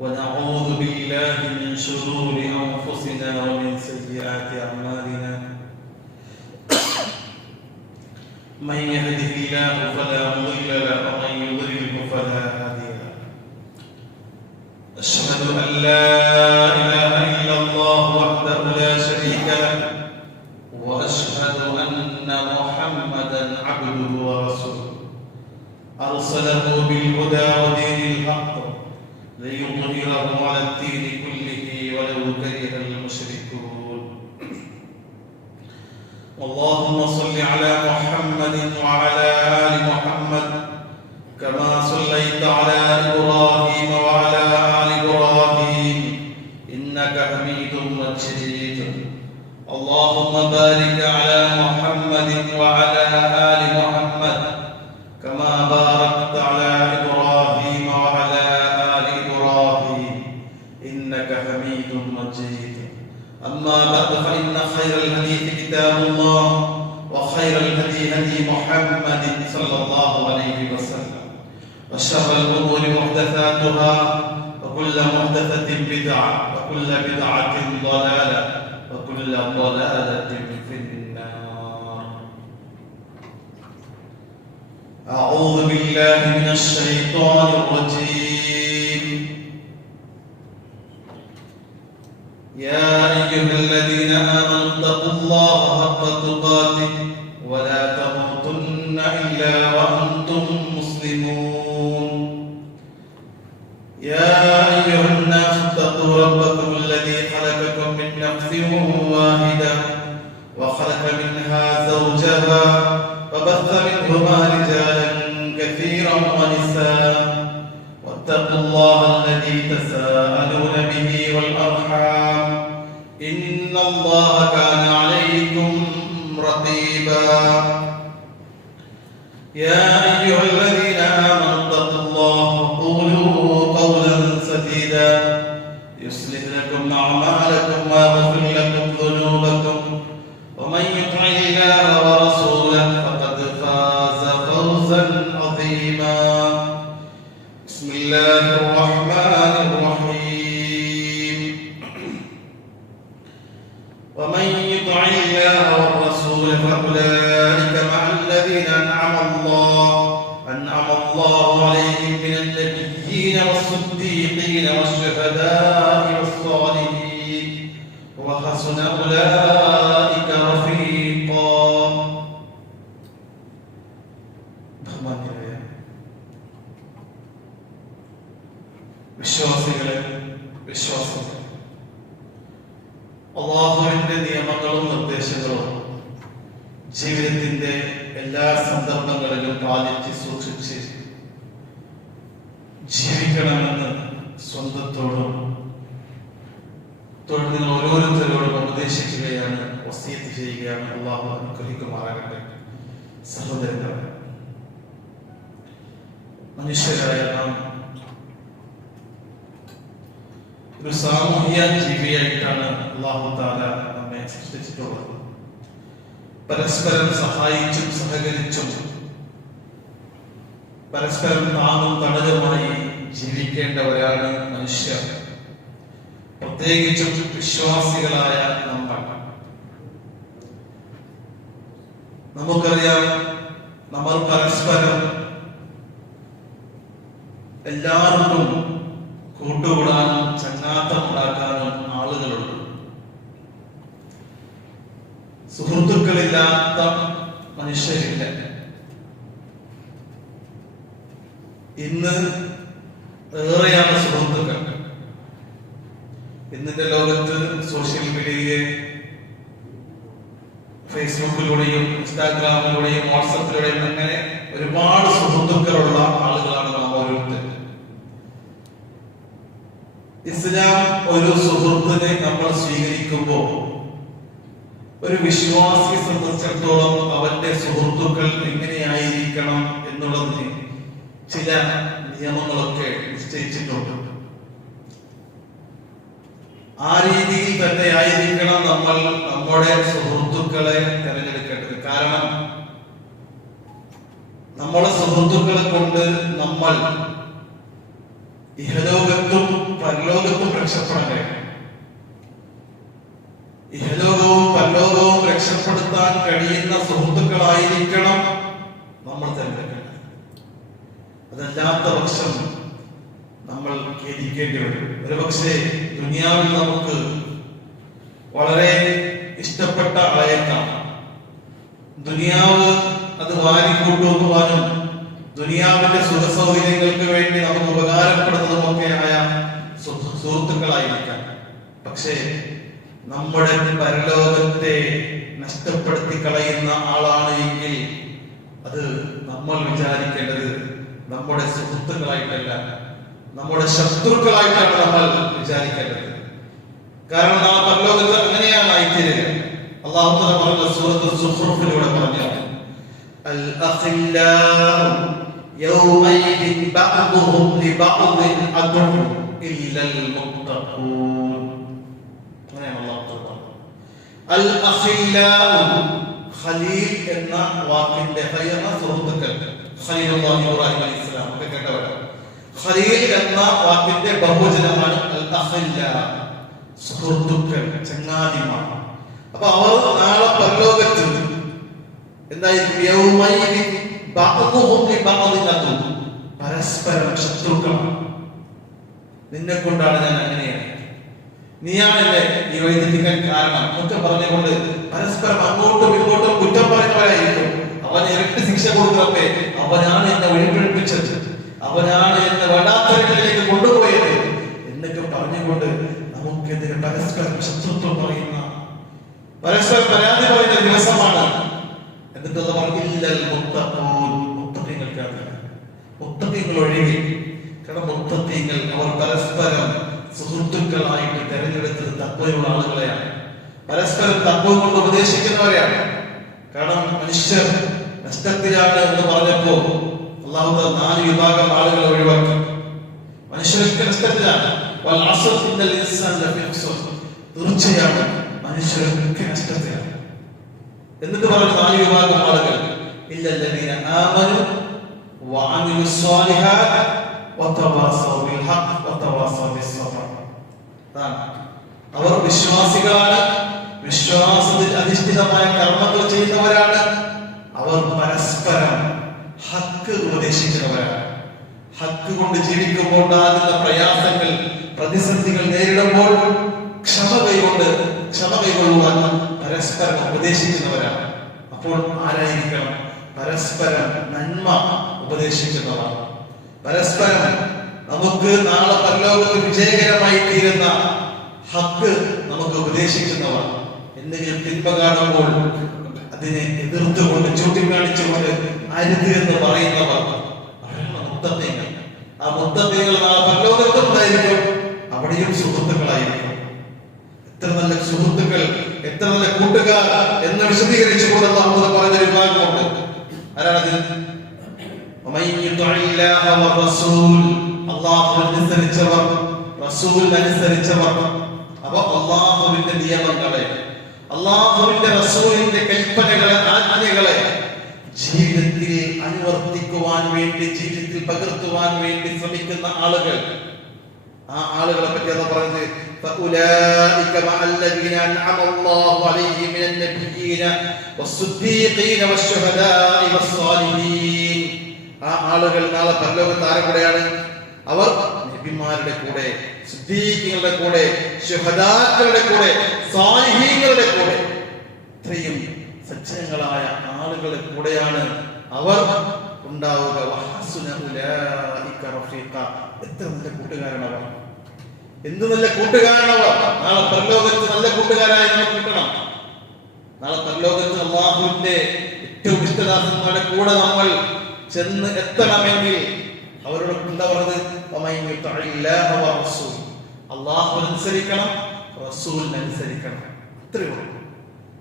ونعوذ بالله من شرور أنفسنا ومن سيئات أعمالنا من يهده الله فلا مضل له ومن يضلل فلا هادي له أشهد أن لا إله إلا الله وحده لا شريك له وأشهد أن محمدا عبده ورسوله أرسله بالهدى ودين الحق ليظهره على الدين كله ولو كره المشركون. اللهم صل على محمد وعلى آل محمد كما صليت على إبراهيم وعلى آل إبراهيم إنك حميد مجيد. اللهم بارك على محمد وعلى آل محمد كما باركت على إبراهيم وعلى آل إبراهيم إنك حميد مجيد. أما بعد فإن خير الحديث كتاب الله وخير الهدي هدي محمد صلى الله عليه وسلم وشر الأمور محدثاتها وكل محدثة بدعة وكل بدعة ضلالة وكل ضلالة في النار. أعوذ بالله من الشيطان الرجيم. يا أيها الذين آمنوا اتقوا الله حق تقاته ولا تموتن إلا وأنتم مسلمون. يا أيها الناس اتقوا ربكم الذي خلقكم من نفس واحدة وخلق منها زوجها وبث منهما رجالا كثيرا ونساء واتقوا الله الذي تساءلون به والأرحام إن الله كان عليكم رقيبا. يا أيها الذين آمنوا اتقوا الله وقولوا قولا سديدا يصلح لكم أعمالكم ويغفر لكم ذنوبكم ومن يطع الله ورسوله فقد فاز فوزا عظيما. بسم الله الرحمن الرحيم. ومن يطع الله والرسول فأولئك مع الذين أنعم الله عليهم من النبيين والصديقين والشهداء والصالحين وحسن أولئك رفيقا. വിശ്വാസികളെ അല്ലാഹുവിന്റെ നിയമങ്ങളും നിർദ്ദേശങ്ങളും ജീവിതത്തിന്റെ എല്ലാ സന്ദർഭങ്ങളിലും പാലിച്ച് സൂക്ഷിച്ച് ജീവിക്കണമെന്ന് സ്വന്തത്തോടും നിങ്ങൾ ഓരോരുത്തരോടും ഉപദേശിക്കുകയാണ്, വസിയത്ത് ചെയ്യുകയാണ്. അല്ലാഹു അനുഗ്രഹിക്കുമാറാകട്ടെ. സഹോദരങ്ങളെ, മനുഷ്യരായ നാം ഒരു സാമൂഹ്യ ജീവിയായിട്ടാണ് അല്ലാഹു തആല നമ്മെ സൃഷ്ടിച്ചിട്ടുള്ളത്. പരസ്പരം സഹായിച്ചും സഹകരിച്ചും പരസ്പരം താങ്ങും തണലുമായി ജീവിക്കേണ്ടവരാണ് മനുഷ്യർ, പ്രത്യേകിച്ചും വിശ്വാസികളായ നമ്മൾ. നമുക്കറിയാം, നമ്മൾ പരസ്പരം എല്ലാവർക്കും കൂട്ടുകൂടാനും ചങ്ങാത്തമുണ്ടാക്കാനും ആളുകളുണ്ട്. സുഹൃത്തുക്കളില്ലാത്ത മനുഷ്യരില്ല. ഇന്ന് ഏറെയാണ് സുഹൃത്തുക്കൾ. ഇന്നത്തെ ലോകത്ത് സോഷ്യൽ മീഡിയയെ ഫേസ്ബുക്കിലൂടെയും ഇൻസ്റ്റാഗ്രാമിലൂടെയും വാട്സപ്പിലൂടെയും അങ്ങനെ ഒരുപാട് സുഹൃത്തുക്കളുള്ള ആളുകളാണ് നാം ഓരോരുത്തരും. ഇസ്ലാം ഒരു സുഹൃത്തിനെ നമ്മൾ സ്വീകരിക്കുമ്പോൾ ഒരു വിശ്വാസിയെ സംബന്ധിച്ചിടത്തോളം അവന്റെ സുഹൃത്തുക്കൾ എങ്ങനെയായിരിക്കണം എന്നുള്ളതിന് ചില നിയമങ്ങളൊക്കെ നിശ്ചയിച്ചിട്ടുണ്ട്. ആ രീതിയിൽ തന്നെ ആയിരിക്കണം നമ്മൾ നമ്മുടെ സുഹൃത്തുക്കളെ തിരഞ്ഞെടുക്കേണ്ടത്. കാരണം നമ്മുടെ സുഹൃത്തുക്കളെ കൊണ്ട് നമ്മൾ ഇഹലോകത്തും പരലോകത്തും രക്ഷപ്പെടാൻ കഴിയണം. ഇഹലോകവും പരലോകവും രക്ഷപ്പെടുത്താൻ കഴിയുന്ന സുഹൃത്തുക്കളായിരിക്കണം നമ്മൾ തിരഞ്ഞെടുക്കേണ്ടത്. അതല്ലാത്ത പക്ഷം നമ്മൾ ഖേദിക്കേണ്ടി വരും. ഒരുപക്ഷെ ദുനിയാവിൽ നമുക്ക് വളരെ ഇഷ്ടപ്പെട്ട ആളേക്കാം ദുനിയാവ് അത് വാരിക്കൊണ്ടുപോകാനും ദുനിയാവിന്റെ സുഖസൗകര്യങ്ങൾക്ക് വേണ്ടി നമുക്ക് ഉപകാരപ്പെടുന്നതുമൊക്കെയായ സുഹൃത്തുക്കളായിരിക്കാം. പക്ഷേ നമ്മുടെ പരലോകത്തെ നഷ്ടപ്പെടുത്തി കളയുന്ന ആളാണ് എങ്കിൽ അത് നമ്മൾ വിചാരിക്കേണ്ടത് നമ്മുടെ സുഹൃത്തുക്കളായിട്ടല്ല, നമ്മുടെ ശത്രുക്കളായിട്ടാണ് നമ്മൾ വിചാരിക്കേണ്ടത്. കാരണം ആ പരലോകത്ത് അങ്ങനെയാണ് ആയിത്തീരുക. അല്ലാഹു തആല പറഞ്ഞ സൂറത്തുൽ സുഖ്റൂഫിലൂടെ പറഞ്ഞു, അൽ അഖില്ലാഉ യൗമൈദിൻ ബഅദുഹും ലിബഅദിൻ അദു ഇല്ലൽ മുത്തഖൂൻ. അങ്ങനെയാണ് അല്ലാഹു തആല പറഞ്ഞത്. അൽ അഖില്ലാഉ, ഖലീൽ എന്ന വാക്കിന്റെ സുഹൃത്തുക്കൾ, ഖലീലുല്ലാഹി ഇബ്രാഹിം അലൈഹിസ്സലാം ഒക്കെ കേട്ടവരാണ്. ഖലീൽ എന്ന വാക്കിന്റെ ബഹുവചനമാണ് അൽ അഖില്ലാ, സുഹൃത്തുക്കൾ, ചങ്ങാതിമാർ. അപ്പൊ അവർ നാളെ പരലോകത്ത് എന്തായിരിക്കും? പരസ്പരം ശത്രുക്കളാണ്. നിന്നെ കൊണ്ടാണ് ഞാൻ അങ്ങനെയാണ്, നീയാണ് എന്നെ ഈ വൈദ്യുതിക്കാൻ കാരണം ഒക്കെ പറഞ്ഞുകൊണ്ട് പരസ്പരം അങ്ങോട്ടും ഇങ്ങോട്ടും കുറ്റം പറയുന്നവരായിരിക്കും. അവൻ ഇരട്ടി ശിക്ഷ കൊടുക്കുന്നവരെ അവനാണ് എന്നെ വഴിപിഴപ്പിച്ചത്, അവനാണ് എന്നെ വടാത്തരങ്ങളിലേക്ക് കൊണ്ടുപോയത് എന്നൊക്കെ പറഞ്ഞുകൊണ്ട് നമുക്കെതിരെ പരസ്പരം ശത്രുത്വം പറയുന്ന, പരസ്പരം പരാതി പറയുന്ന ദിവസമാണ്. എന്നിട്ട് മുത്തഖീങ്ങൾ ഒഴികെ, കാരണം മുത്തഖീങ്ങൾ അവർ പരസ്പരം സുഹൃത്തുക്കളായിട്ട് തെരഞ്ഞെടുത്തത് തഖ്വയുള്ള ആളുകളെയാണ്, പരസ്പരം തഖ്വ കൊണ്ട് ഉപദേശിക്കുന്നവരെയാണ്. കാരണം മനുഷ്യർ നഷ്ടത്തിലാണ് എന്ന് പറഞ്ഞപ്പോ അല്ലാഹു തആല 4 വിഭാഗം ആളുകളെ ഒഴിവാക്കി. മനുഷ്യരൊക്കെ നഷ്ടത്തിലാണ്. തീർച്ചയാണ് മനുഷ്യരൊക്കെ നഷ്ടത്തിലാണ്. എന്നിട്ട് പറഞ്ഞു 4 വിഭാഗം ആളുകൾ, ഇല്ലല്ലദീന ആമനു വഅമിലുസ് സ്വാലിഹാത്ത് വതവാസൗ ബിൽ ഹഖ് വതവാസൗ ബിസ് സബ്ർ. അവർ വിശ്വാസികളാണ്, വിശ്വാസത്തിൽ അധിഷ്ഠിതമായ കർമ്മങ്ങൾ ചെയ്യുന്നവരാണ്, അവർ പരസ്പരം ഹക്ക് ഉപദേശിക്കുന്നവരാണ്. ഹക്ക് കൊണ്ട് ജീവിക്കുമ്പോൾ ഉണ്ടാകുന്ന പ്രയാസങ്ങൾ, പ്രതിസന്ധികൾ നേരിടുമ്പോൾ ക്ഷമ കൈകൊള്ളുവാൻ പരസ്പരം ഉപദേശിക്കുന്നവരാണ്. അപ്പോൾ ആരായിരിക്കണം? പരസ്പരം നന്മ ഉപദേശിക്കുന്നവർ, പരസ്പരം നമുക്ക് നാളെ പരലോകത്ത് വിജയകരമായി തീരുന്ന ഹക്ക് നമുക്ക് ഉപദേശിക്കുന്നവർ. എന്തെങ്കിലും തിന്മ കാണുമ്പോൾ അതിനെ എതിർത്തുകൊണ്ട് ചൂണ്ടിക്കാണിച്ചുകൊണ്ട് അരുത് എന്ന് പറയുന്നവർ, അവരാണ് മുത്തഖീങ്ങൾ. ആ മുത്തഖീങ്ങൾ നാളെ പരലോകത്തും ഉണ്ടായിരിക്കും, അവിടെയും സുഹൃത്തുക്കളായിരിക്കും. എത്ര നല്ല സുഹൃത്തുക്കൾ, എത്ര നല്ല കൂട്ടുകാർ എന്ന് വിശദീകരിച്ചുകൊണ്ട് അല്ലാഹു തആല പറഞ്ഞ വിഭാഗമുണ്ട്. ആരാണത്? അല്ലാഹുവിനനുസരിച്ചവർ, റസൂലിനനുസരിച്ചവർ. അപ്പൊ അല്ലാഹുവിന്റെ നിയമങ്ങളെ, അല്ലാഹുവിന്റെ റസൂലിന്റെ കൽപ്പനകളെ, ആജ്ഞകളെ ജീവിതത്തിൽ അനുവർത്തിക്കുവാൻ വേണ്ടി, ജീവിതത്തിൽ പകർത്തുവാൻ വേണ്ടി ശ്രമിക്കുന്ന ആളുകൾ, ആ ആളുകളെ പറ്റി അല്ലാഹു പറഞ്ഞത് فأولئك مع الذين أنعم الله عليهم من النبيين والصديقين والشهداء والصالحين. ആ ആളുകൾ നാളെ പരലോകത്ത് ആരുടെ കൂടെയാണ്? അവർ നബിമാരുടെ കൂടെ, സിദ്ദീഖീങ്ങളുടെ കൂടെ, ശുഹദാക്കളുടെ കൂടെ, സാലിഹീങ്ങളുടെ കൂടെ, ഇത്രയും സജ്ജനങ്ങളായ ആളുകളുടെ കൂടെയാണ് അവർ ഉണ്ടാവുക. വഹസുന ഉലൈക റഫീഖ. എത്ര നല്ല കൂട്ടുകാരാണ് അവർ, എന്ത് നല്ല കൂട്ടുകാരാണവർ. നാളെ പരലോകത്ത് നല്ല കൂട്ടുകാരായി നമുക്ക് കിട്ടണം. നാളെ പരലോകത്ത് അല്ലാഹുവിന്റെ ഏറ്റവും ഇഷ്ടദാസന്മാരുടെ കൂടെ നമ്മൾ ചെന്ന് എത്തണമെങ്കിൽ അവരോട് എന്താ പറഞ്ഞത്? അല്ലാഹുവിനനുസരിക്കണം, റസൂലിനനുസരിക്കണം. അത്രയേ ഉള്ളൂ.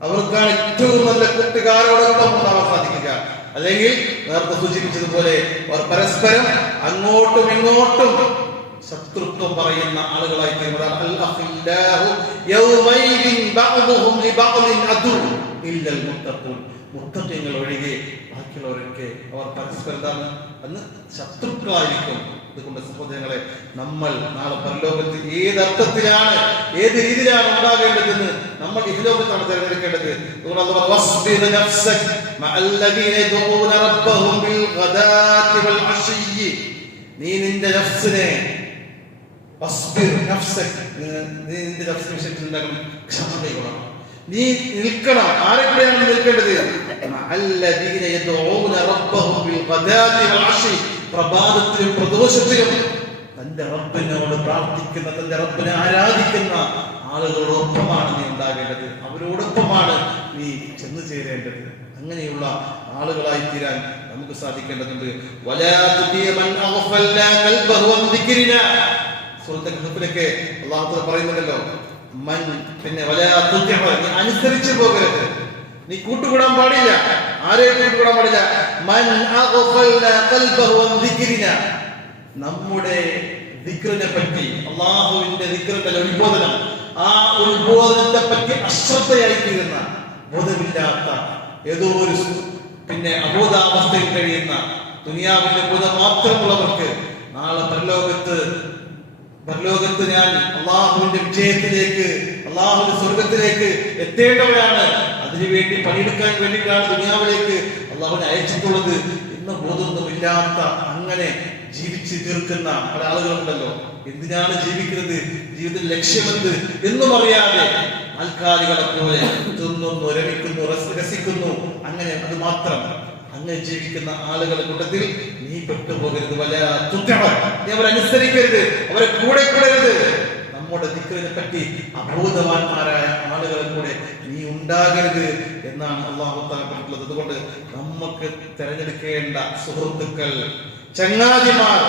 അവർക്കാണ് ഏറ്റവും നല്ല കൂട്ടുകാരോടൊപ്പം ഉണ്ടാവാൻ സാധിക്കുക. അല്ലെങ്കിൽ നേരത്തെ സൂചിപ്പിച്ചതുപോലെ അവർ പരസ്പരം അങ്ങോട്ടും ഇങ്ങോട്ടും ശത്രുത്വം പറയുന്ന ആളുകളായി തീരുന്നതാണ്. മുത്തഖീങ്ങൾ ഒഴികെ ബാക്കിയുള്ളവരൊക്കെ അവർ പരസ്പരം അന്ന് ശത്രുക്കളായിരിക്കും. അതുകൊണ്ട് സഹോദരങ്ങളെ, നമ്മൾ നാളെ പരലോകത്ത് ഏത് അർത്ഥത്തിലാണ്, ഏത് രീതിയിലാണ് ഉണ്ടാകേണ്ടതെന്ന് നമ്മൾ ഇഹലോകത്താണ് തിരഞ്ഞെടുക്കേണ്ടത്. അതുകൊണ്ട് അല്ലാഹു വസ്ബിർ നഫ്സക മഅല്ലദീന യദഊന റബ്ബഹും ബിൽ ഗദാതി വൽ അശയ്യി, നീ നിന്റെ നഫ്സിനെ വസ്ബിർ നഫ്സക, നീ നിന്റെ നഫ്സിനെ വിഷയത്തിലുണ്ടാകണം ക്ഷമതയോടെ നീ നിൽക്കണം. ആരെക്കൂടെയാണ് നിൽക്കേണ്ടത്? മഅല്ലദീന യദഊന റബ്ബഹും ബിൽ ഗദാതി വൽ അശയ്യി, പ്രഭാതത്തിലും പ്രദോഷത്തിലും തന്റെ റബ്ബിനോട് പ്രാർത്ഥിക്കുന്ന, തന്റെ റബ്ബിനെ ആരാധിക്കുന്ന ആളുകളോടൊപ്പമാണ് നീ ഉണ്ടാകേണ്ടത്. അവരോടൊപ്പമാണ് നീ ചെന്നു ചേരേണ്ടത്. അങ്ങനെയുള്ള ആളുകളായി തീരാൻ നമുക്ക് സാധിക്കേണ്ടതുണ്ട്. വലാ തുതിയ മൻ അഗ്ഫൽനാ ഖൽബഹു അൻ ദിക്രിനാ, സൂറത്തുൽ കഹ്ഫിലൊക്കെ അല്ലാഹു തആല പറയുന്നുണ്ടല്ലോ, മൻ, പിന്നെ വലാ തുതിയ, നീ അനുസരിച്ചു പോകരുത്, നീ കൂട്ടുകൂടാൻ പാടില്ല. ആരെയും കൂട്ടുകൂടാൻ പാടില്ല. മൻ അഗ്ഫൽനാ ഖൽബഹു അൻ ദിക്രിനാ, നമ്മുടെ ദിക്റിനെ പറ്റി, അല്ലാഹുവിന്റെ ദിക്റിന്റെ ഉത്ബോധനം, ആ ഉത്ബോധനത്തെ പറ്റി അശ്രദ്ധയായി തീരുന്ന, ബോധമില്ലാത്ത, ഏതോ ഒരു പിന്നെ അബോധാവസ്ഥയിൽ കഴിയുന്ന, ദുനിയാവിന്റെ ബോധം മാത്രമുള്ളവർക്ക് നാളെ പരലോകത്ത് ഞാൻ അള്ളാഹുവിന്റെ വിജയത്തിലേക്ക്, അള്ളാഹുവിന്റെ സ്വർഗത്തിലേക്ക് എത്തേണ്ടവരാണ്, അതിനുവേണ്ടി പണിയെടുക്കാൻ വേണ്ടിയിട്ടാണ് ദുനിയാവിലേക്ക് അള്ളാഹുവിനെ അയച്ചിട്ടുള്ളത് എന്ന ബോധമൊന്നുമില്ലാത്ത അങ്ങനെ ജീവിച്ച് തീർക്കുന്ന പല ആളുകളുണ്ടല്ലോ. എന്തിനാണ് ജീവിക്കുന്നത്, ജീവിതത്തിന്റെ ലക്ഷ്യമെന്ത് എന്നും അറിയാതെ ആൽക്കാലികളെ പോലെ തിന്നുന്നു, രമിക്കുന്നു, രസിക്കുന്നു, അങ്ങനെ അത് മാത്രം അങ്ങനെ ജീവിക്കുന്ന ആളുകളുടെ കൂട്ടത്തിൽ നീ പെട്ടുപോകരുത്. നീ അവരനുസരിക്കരുത്, അവരെ കൂടെ കൂടരുത്. നമ്മുടെ ദിക്റിനെ പറ്റി അബോധവാന്മാരായ ആളുകളെ കൂടെ നീ ഉണ്ടാകരുത് എന്നാണ് അല്ലാഹു തആല പറഞ്ഞിട്ടുള്ളത്. അതുകൊണ്ട് നമുക്ക് തിരഞ്ഞെടുക്കേണ്ട സുഹൃത്തുക്കൾ, ചങ്ങാതിമാർ,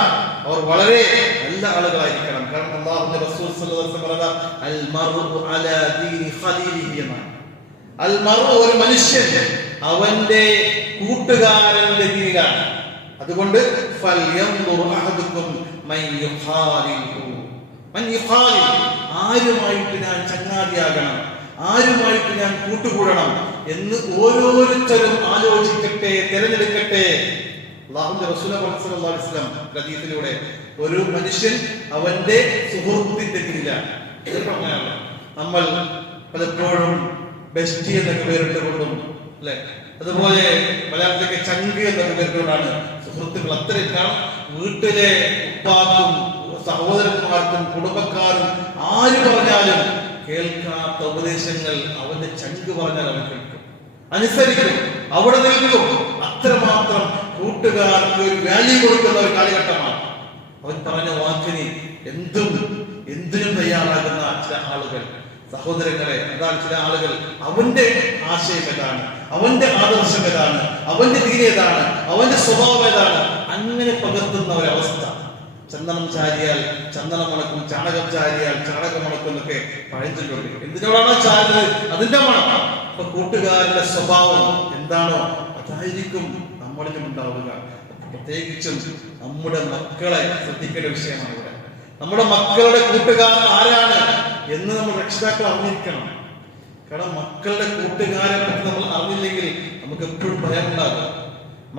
അവർ വളരെ നല്ല ആളുകളായിരിക്കണം. കാരണം അല്ലാഹുവിന്റെ റസൂൽ സ്വല്ലല്ലാഹു അലൈഹി വസല്ലം പറഞ്ഞ അൽ മർഉ അലാ ദീനി ഖലീലിഹി എന്നാണ്. അൽ മർഉ, ഒരു മനുഷ്യൻ അവന്റെ കൂട്ടുകാരന്റെ ദീനിലാണ്. അതുകൊണ്ട് ഫൽയൻദുർ അഹദുക്കും മൻ യുഖാലിഹു, മൻ യുഖാലിൽ, ആരുമായിട്ട് ഞാൻ ചങ്ങാതിയാകണം, ആരുമായിട്ട് ഞാൻ കൂട്ടുകൂടണം എന്ന് ഓരോരുത്തരും ആലോചിക്കട്ടെ, തിരഞ്ഞെടുക്കട്ടെ. അല്ലാഹുവിന്റെ റസൂൽ സല്ലല്ലാഹു അലൈഹി വസല്ലം ഹദീസിലൂടെ ഒരു മനുഷ്യൻ അവന്റെ സുഹൃത്തിന്റെ കീഴിലാണ്. നമ്മൾ പലപ്പോഴും ബെസ്റ്റി എന്നൊക്കെ പേരിട്ടുകൊണ്ടും അല്ലെ, അതുപോലെ മലയാളത്തിലേക്ക് ചങ്ക് എന്നൊക്കെ പേരിട്ടുകൊണ്ടാണ് സുഹൃത്തുക്കൾ. അത്രയും വീട്ടിലെ ഉപ്പാക്കും സഹോദരന്മാർക്കും കുടുംബക്കാരും ആര് പറഞ്ഞാലും കേൾക്കാത്ത ഉപദേശങ്ങൾ അവന്റെ ചങ്ക് പറഞ്ഞാൽ അവൻ കേൾക്കും, അനുസരിക്കും, അവിടെ നിൽക്കും. അത്രമാത്രം കൂട്ടുകാർക്ക് ഒരു വാല്യൂ കൊടുക്കുന്ന ഒരു കാലഘട്ടമാണ്. അവൻ പറഞ്ഞ വാക്കിന് എന്തിനും തയ്യാറാകുന്ന ചില ആളുകൾ. സഹോദരങ്ങളെ, അതാണ് ചില ആളുകൾ, അവന്റെ ആശയം ഏതാണ്, അവന്റെ ആദർശം ഏതാണ്, അവന്റെ ദീൻ ഏതാണ്, അവന്റെ സ്വഭാവം ഏതാണ്, അങ്ങനെ പകർത്തുന്ന ഒരവസ്ഥ. ചന്ദനം ചാരിയാൽ ചന്ദനം മണക്കും, ചാണകം ചാരിയാൽ ചാണകം മണക്കും എന്നൊക്കെ പഴഞ്ചൊല്ലുണ്ട്. എന്തിനോടാണോ ചാരുന്നത് അതിന്റെ മണം. അപ്പൊ കൂട്ടുകാരുടെ സ്വഭാവം എന്താണോ അതായിരിക്കും നമ്മളിലും ഉണ്ടാവുക. പ്രത്യേകിച്ചും നമ്മുടെ മക്കളെ ശ്രദ്ധിക്കേണ്ട വിഷയമാണ് ഇവിടെ. നമ്മുടെ മക്കളുടെ കൂട്ടുകാർ ആരാണ് എന്ന് നമ്മൾ രക്ഷിതാക്കൾ അറിഞ്ഞിരിക്കണം. കാരണം മക്കളുടെ കൂട്ടുകാരെ പറ്റി നമ്മൾ അറിഞ്ഞില്ലെങ്കിൽ നമുക്ക് എപ്പോഴും ഭയമുണ്ടാകും.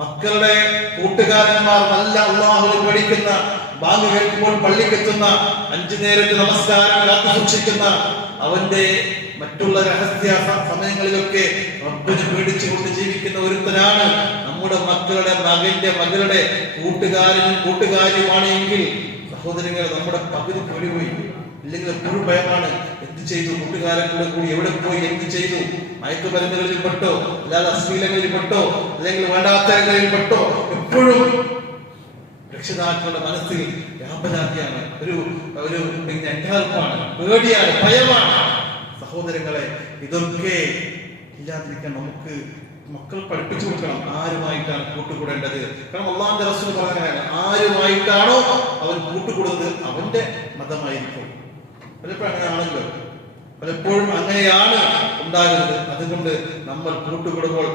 മക്കളുടെ കൂട്ടുകാരന്മാർ നല്ല അല്ലാഹുവിനെ പഠിക്കുന്ന, ബാങ്ക് കേൾക്കുമ്പോൾ പള്ളിക്കെത്തുന്ന, 5 നേരത്തെ നമസ്കാരം കാത്തു സൂക്ഷിക്കുന്ന, അവന്റെ മറ്റുള്ള രഹസ്യ സമയങ്ങളിലൊക്കെ റബ്ബിനെ പേടിച്ചുകൊണ്ട് ജീവിക്കുന്ന ഒരുത്തനാണ് നമ്മുടെ മക്കളുടെ മകളുടെ കൂട്ടുകാരനും കൂട്ടുകാരിയുമാണ് എങ്കിൽ സഹോദരങ്ങൾ, നമ്മുടെ പകുതി പേടിപോയി. ഇല്ലെങ്കിൽ എപ്പോഴും ഭയമാണ്. എന്ത് ചെയ്തു, കൂട്ടുകാരൻ കൂടി എവിടെ പോയി, എന്ത് ചെയ്തു, മയക്കുമരുന്നുകളിൽ പെട്ടോ, അല്ലാതെ അശ്ലീലങ്ങളിൽ പെട്ടോ, അല്ലെങ്കിൽ വേണ്ടാത്തരങ്ങളിൽ പെട്ടോ, എപ്പോഴും രക്ഷിതാക്കളുടെ മനസ്സിൽ വ്യാപനാതിയാണ്, ഒരു എൻഹാർപ്പാണ്, പേടിയാണ്, ഭയമാണ്. സഹോദരങ്ങളെ, ഇതൊക്കെ ഇല്ലാതിരിക്കാൻ നമുക്ക് മക്കൾ പഠിപ്പിച്ചു കൊടുക്കണം ആരുമായിട്ടാണ് കൂട്ടുകൂടേണ്ടത്. കാരണം അല്ലാഹുവിന്റെ റസൂൽ പറഞ്ഞതാണ്, ആരുമായിട്ടാണോ അവൻ കൂട്ടുകൂടുന്നത് അവന്റെ മതമായിരിക്കും. പലപ്പോഴും അങ്ങനെയാണല്ലോ, പലപ്പോഴും അങ്ങനെയാണ് ഉണ്ടാകുന്നത്. അതുകൊണ്ട് നമ്മൾ കൂട്ടുകൂടുമ്പോൾ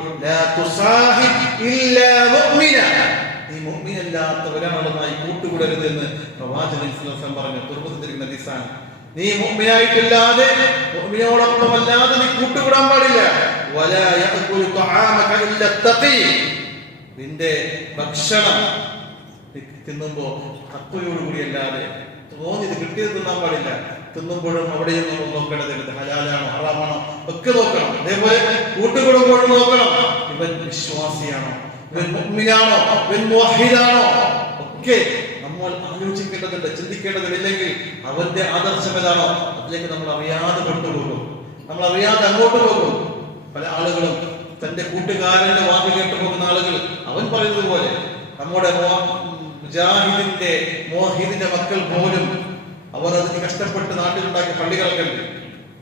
നീ മുഅ്മിനല്ലാത്ത ഒരാളുമായി കൂട്ടുകൂടരുത് എന്ന് പ്രവാചകൻ സ്വല്ലല്ലാഹു അലൈഹി വസല്ലം പറഞ്ഞു. തുറമുഖത്തിരിക്കുന്ന ഹദീസാണ്. നീ മുഅ്മിനായിട്ടല്ലാതെ, മുഅ്മിനോടൊപ്പമല്ലാതെ നീ കൂട്ടുകൂടാൻ പാടില്ല. വലാ യഅകുലു തആമക ഇല്ല തഖി, നിന്റെ ഭക്ഷണം തിന്നുമ്പോ തത്വയോടുകൂടി അല്ലാതെ തോന്നിയത് കിട്ടിയത് തിന്നാൻ പാടില്ല. തിന്നുമ്പോഴും അവിടെയും നമ്മൾ നോക്കേണ്ടതുണ്ട്, ഹലാലാണോ ഹറാമാണോ ഒക്കെ നോക്കണം. അതേപോലെ കൂട്ടുകൂടുമ്പോഴും നോക്കണം, ഇവൻ വിശ്വാസിയാണോ, ഇവൻ മുഅ്മിനാണോ, ഇവൻ മുവഹിദാണോ ഒക്കെ നമ്മൾ ആലോചിക്കേണ്ടതുണ്ട്, ചിന്തിക്കേണ്ടതുണ്ട്. ഇല്ലെങ്കിൽ അവന്റെ ആദർശം ഏതാണോ അതിലേക്ക് നമ്മൾ അറിയാതെ കൊണ്ടുപോകും, നമ്മൾ അറിയാതെ അങ്ങോട്ട് പോകും. പല ആളുകളും തന്റെ കൂട്ടുകാരന്റെ വാക്ക് കേട്ടു പോകുന്ന ആളുകൾ അവൻ പറയുന്നത് പോലെ നമ്മുടെ മുജാഹിദിന്റെ മക്കൾ പോലും അവർ അതിന് കഷ്ടപ്പെട്ട് നാട്ടിലുണ്ടാക്കിയ പള്ളികളൊക്കെ.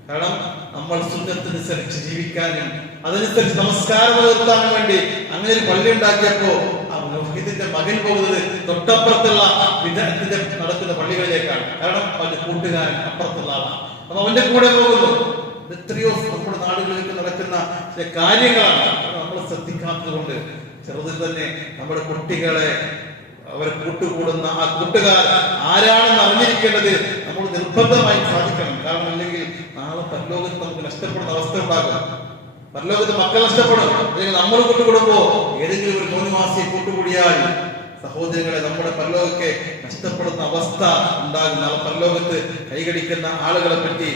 കാരണം നമ്മൾ സുന്നത്തനുസരിച്ച് ജീവിക്കാനും അതനുസരിച്ച് നമസ്കാരം നിർത്താനും വേണ്ടി അങ്ങനെ ഒരു പള്ളി ഉണ്ടാക്കിയപ്പോ ആ മുജാഹിദിന്റെ മകൻ പോകുന്നത് തൊട്ടപ്പുറത്തുള്ള വിദഅത്തിന്റെ നടക്കുന്ന പള്ളികളിലേക്കാണ്. കാരണം അവന്റെ കൂട്ടുകാരൻ അപ്പുറത്തുള്ള ആളാണ്, അപ്പൊ അവന്റെ കൂടെ പോകുന്നു. എത്രയോ നമ്മുടെ നാടുകളിലേക്ക് നടക്കുന്ന ചില കാര്യങ്ങളാണ് നമ്മൾ ശ്രദ്ധിക്കാത്തത് കൊണ്ട് ചെറുതിൽ തന്നെ നമ്മുടെ കുട്ടികളെ അവരെ കൂട്ടുകൂടുന്ന ആ കൂട്ടുകാർ ആരാണെന്ന് അറിഞ്ഞിരിക്കേണ്ടത് നമ്മൾ നിർബന്ധമായി സാധിക്കണം. കാരണം അല്ലെങ്കിൽ നാളെ പരലോകത്ത് നമുക്ക് നഷ്ടപ്പെടുന്ന അവസ്ഥ ഉണ്ടാകും. പരലോകത്ത് മക്കൾ നഷ്ടപ്പെടും. അല്ലെങ്കിൽ നമ്മൾ കൂട്ടുകൂടുമ്പോ ഏതെങ്കിലും ഒരു മോനുവാസിയെ കൂട്ടുകൂടിയാൽ സഹോദരങ്ങളെ നമ്മുടെ പരലോകത്തെ നഷ്ടപ്പെടുന്ന അവസ്ഥ ഉണ്ടാകും. നാളെ പരലോകത്ത് കൈകടിക്കുന്ന ആളുകളെ പറ്റി